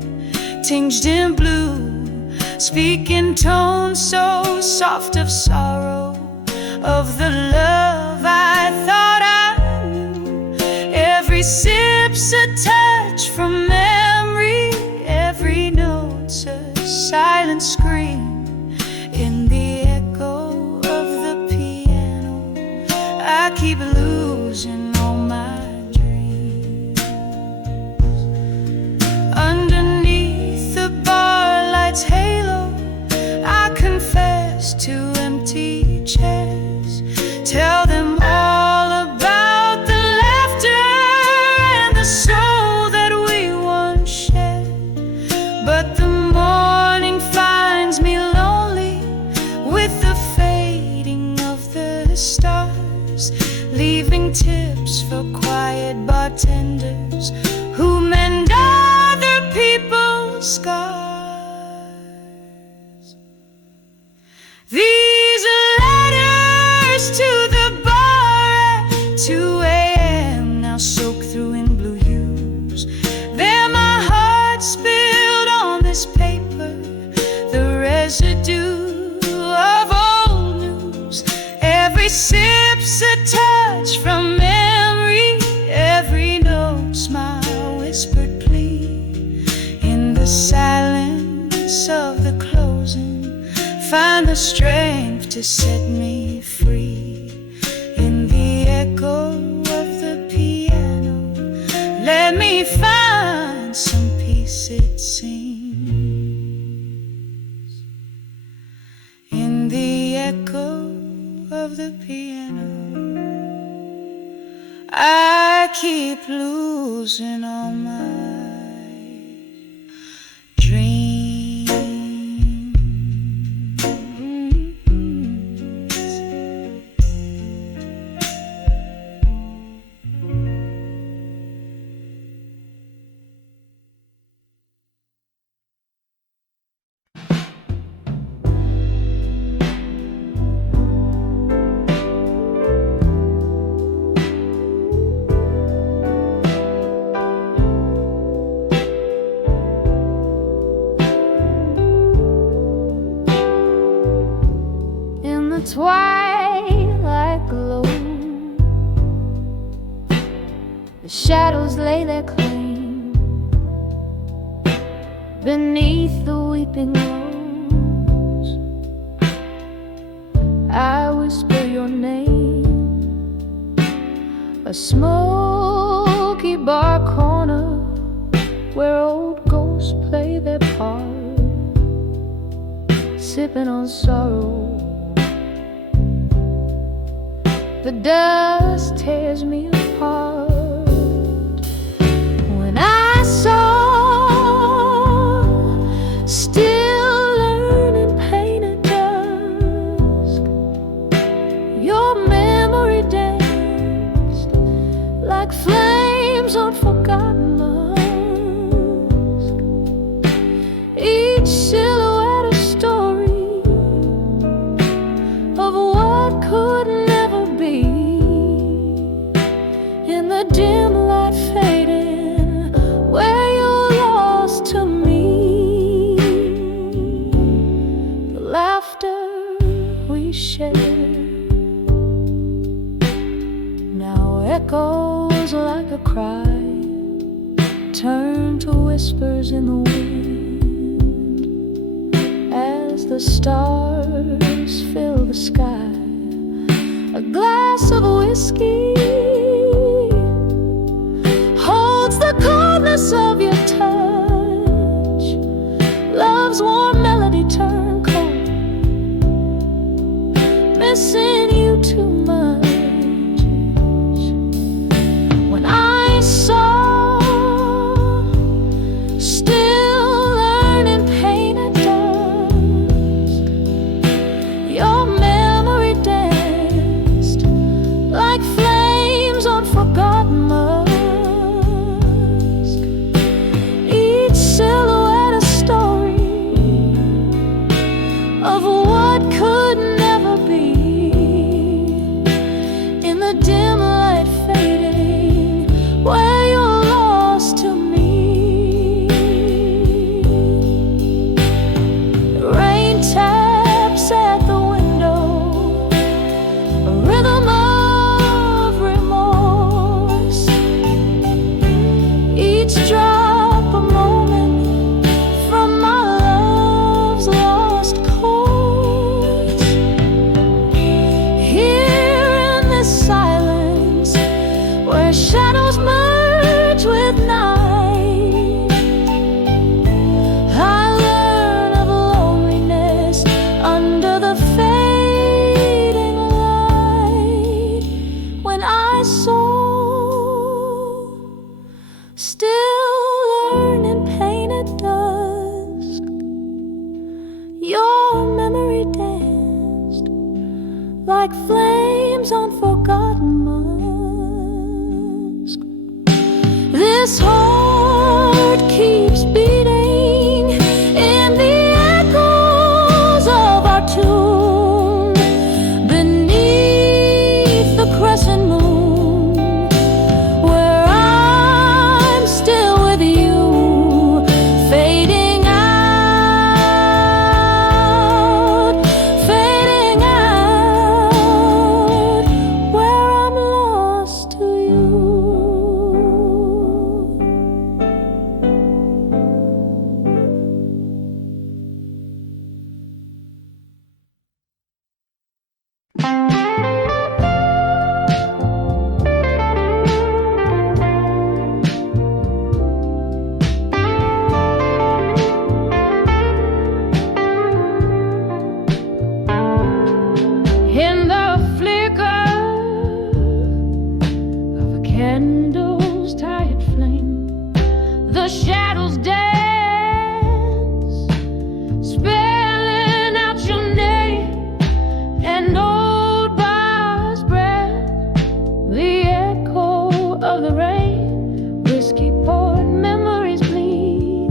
tinged in blue, speaking tones so soft of sorrow, of the love I thought I knew. Every sip's a touch from memory, every note's a silent scream. In the echo of the piano, I keep losing all my dreams. Underneath the bar light's halo, I confess to empty chairs. Tell them all about the laughter and the soul that we once shared. But the morning finds me lonely with the fading of the stars, leaving tips for quiet bartenders who mend other people's scars. These letters to the bar at 2 a.m. now soak through in blue hues. They're my heart spilled on this paper, the residue of old news. Every sip's a touch from memory, every note's my whispered plea. In the silence of the closing, find the strength to set me free. In the echo of the piano, let me find some peace, it seems. In the echo of the piano, I keep losing all my twilight glow. The shadows lay their claim beneath the weeping rose. I whisper your name, a smoky bar corner where old ghosts play their part, sipping on sorrow. The dust tears me apart. When I saw, still learning pain at dusk, your memory danced like flames on forgotten musk. Each silhouette a story of what could never be. In the dim light fading, where you're lost to me, the laughter we shared now echoes like a cry, turn to whispers in the wind as the stars fill the sky. A glass of whiskey holds the coldness of your touch. Love's warm melody turned cold, missing you too much. When I saw, still learning pain at dusk, your memory danced like flames on forgotten musk. Each silhouette a story of what could never be. In the dim light fading, where you're lost to me. The rain taps at the window, a rhythm of remorse. Each drop a moment from my love's lost chords. Here in this silence, where shadows merge with night, I learn of loneliness under the fading light. When I saw, still learning pain at dusk, your memory danced like flames on forgotten musk. This heart keeps beating in the echoes of our tune, beneath the crescent moon, where I'm still with you, fading out, where I'm lost to you. In the flicker of a candle's tired flame, the shadows dance, spelling out your name. And old bars breath, the echo of the rain, whiskey poured memories bleed,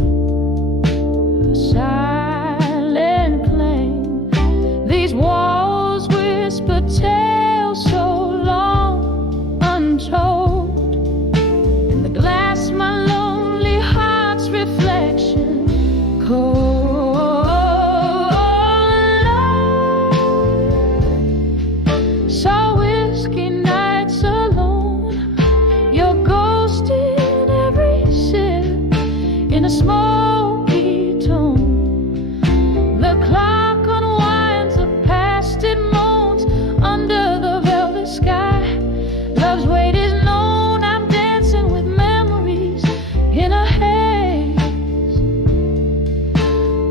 a silent claim. These walls whisper tales so long untold. In the glass my lonely heart's reflected, in a smoky tone. The clock unwinds, the past it moans under the velvet sky. Love's weight is known, I'm dancing with memories in a haze.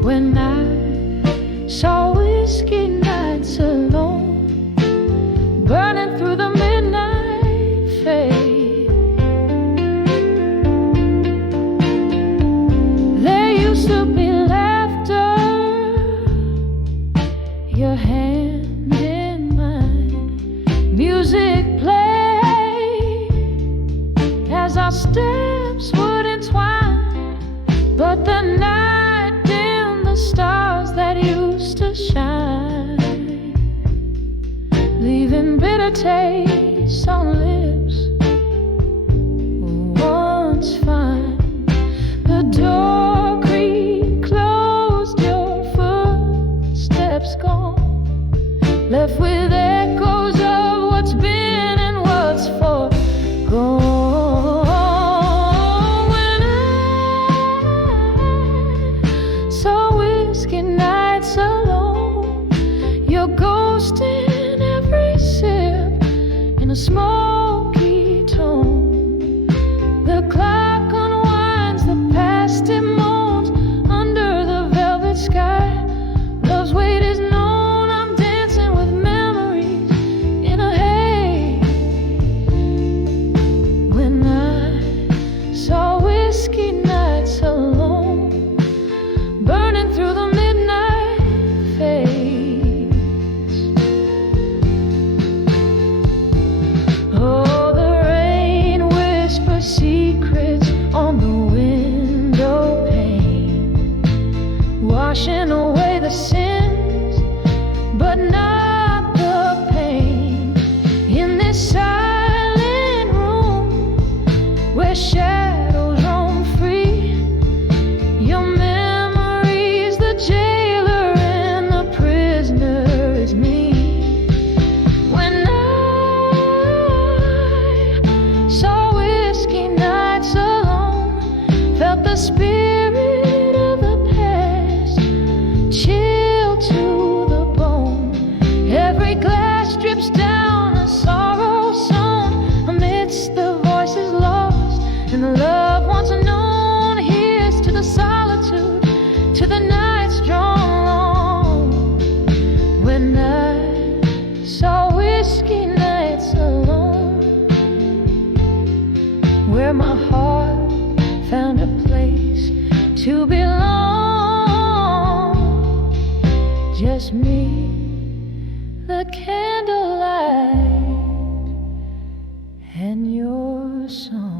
When I saw whiskey nights alone, burning through the midnight fade. There used to be laughter, your hand in mine, music played as our steps would entwine. But the night dimmed the stars that used to shine, leaving bitter tastes on lips once fine. The door creaked closed, your footsteps gone, left with echoes of what's been and what's forgone. When I saw whiskey nights alone, your ghost in every sip, in a smoky tone. The clock unwinds, the past it moans under the velvet sky. Love's weight is known, I'm dancing with memories in a haze. When I saw whiskey nights alone, burning through the midnight fades. Oh, the rain whispers secrets on the window pane, washing away the sins, but not the pain. In this silent room where shadows roam free, your memory's the jailer and the prisoner is me. When I saw whiskey nights alone, felt the spirit of the past chill to the bone. Every glass drips down a sorrow sown amidst the voices lost, and the love once known. Here's to the solitude, to the nights drawn long. When I saw whiskey nights alone, where my heart found a place to belong. Just me, the candlelight, and your song.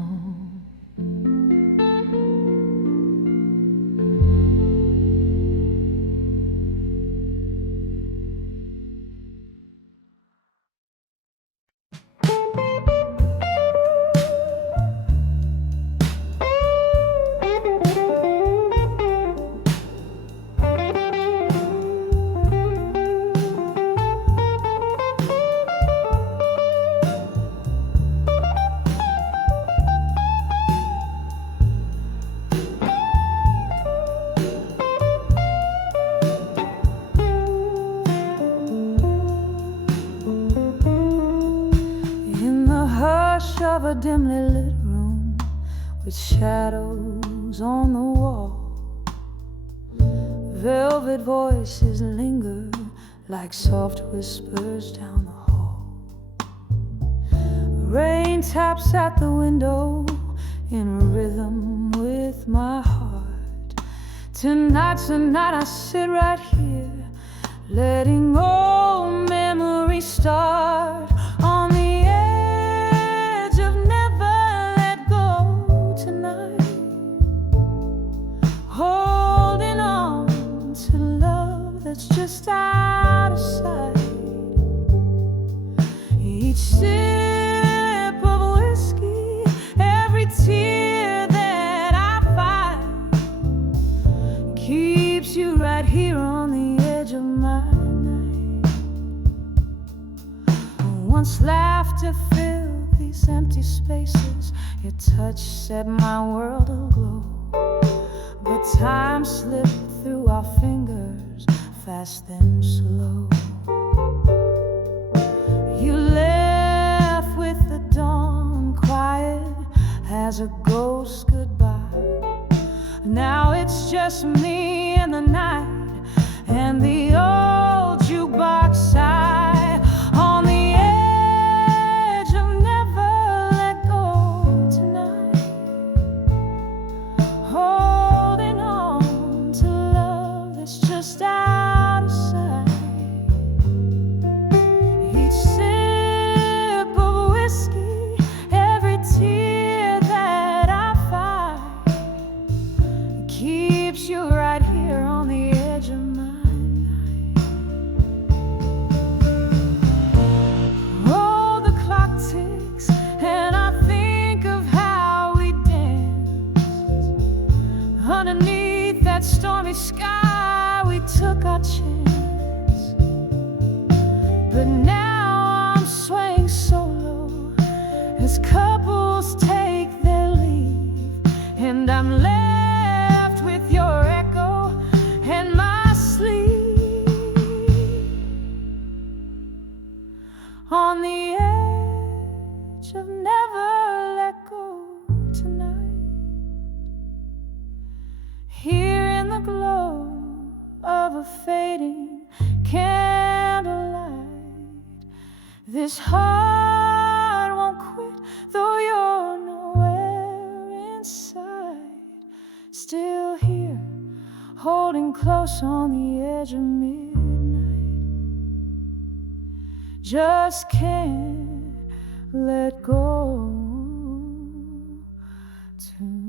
Of a dimly lit room with shadows on the wall, velvet voices linger like soft whispers down the hall. Rain taps at the window in rhythm with my heart. Tonight's the night I sit right here, letting old memories start on the holding on to love that's just out of sight. Each sip of whiskey, every tear that I find, keeps you right here on the edge of my night. Once laughter filled these empty spaces, your touch set my world aglow. Time slipped through our fingers, fast then slow. You left with the dawn, quiet as a ghost goodbye. Now it's just me and the night, and the old jukebox sigh. On the edge of never let go tonight, holding on to love that's just out of sight. Each sip of whiskey, every tear that I fight, keeps you right here on the edge of my night. Oh, the clock ticks, and I think of how we danced underneath that stormy sky. We took our chance, but now I'm swaying solo as couples take their leave, and I'm left with your echo and my sleep. On the edge of never let go tonight, here in the glow of a fading candlelight. This heart won't quit, though you're nowhere inside. Still here, holding close on the edge of midnight. Just can't let go tonight.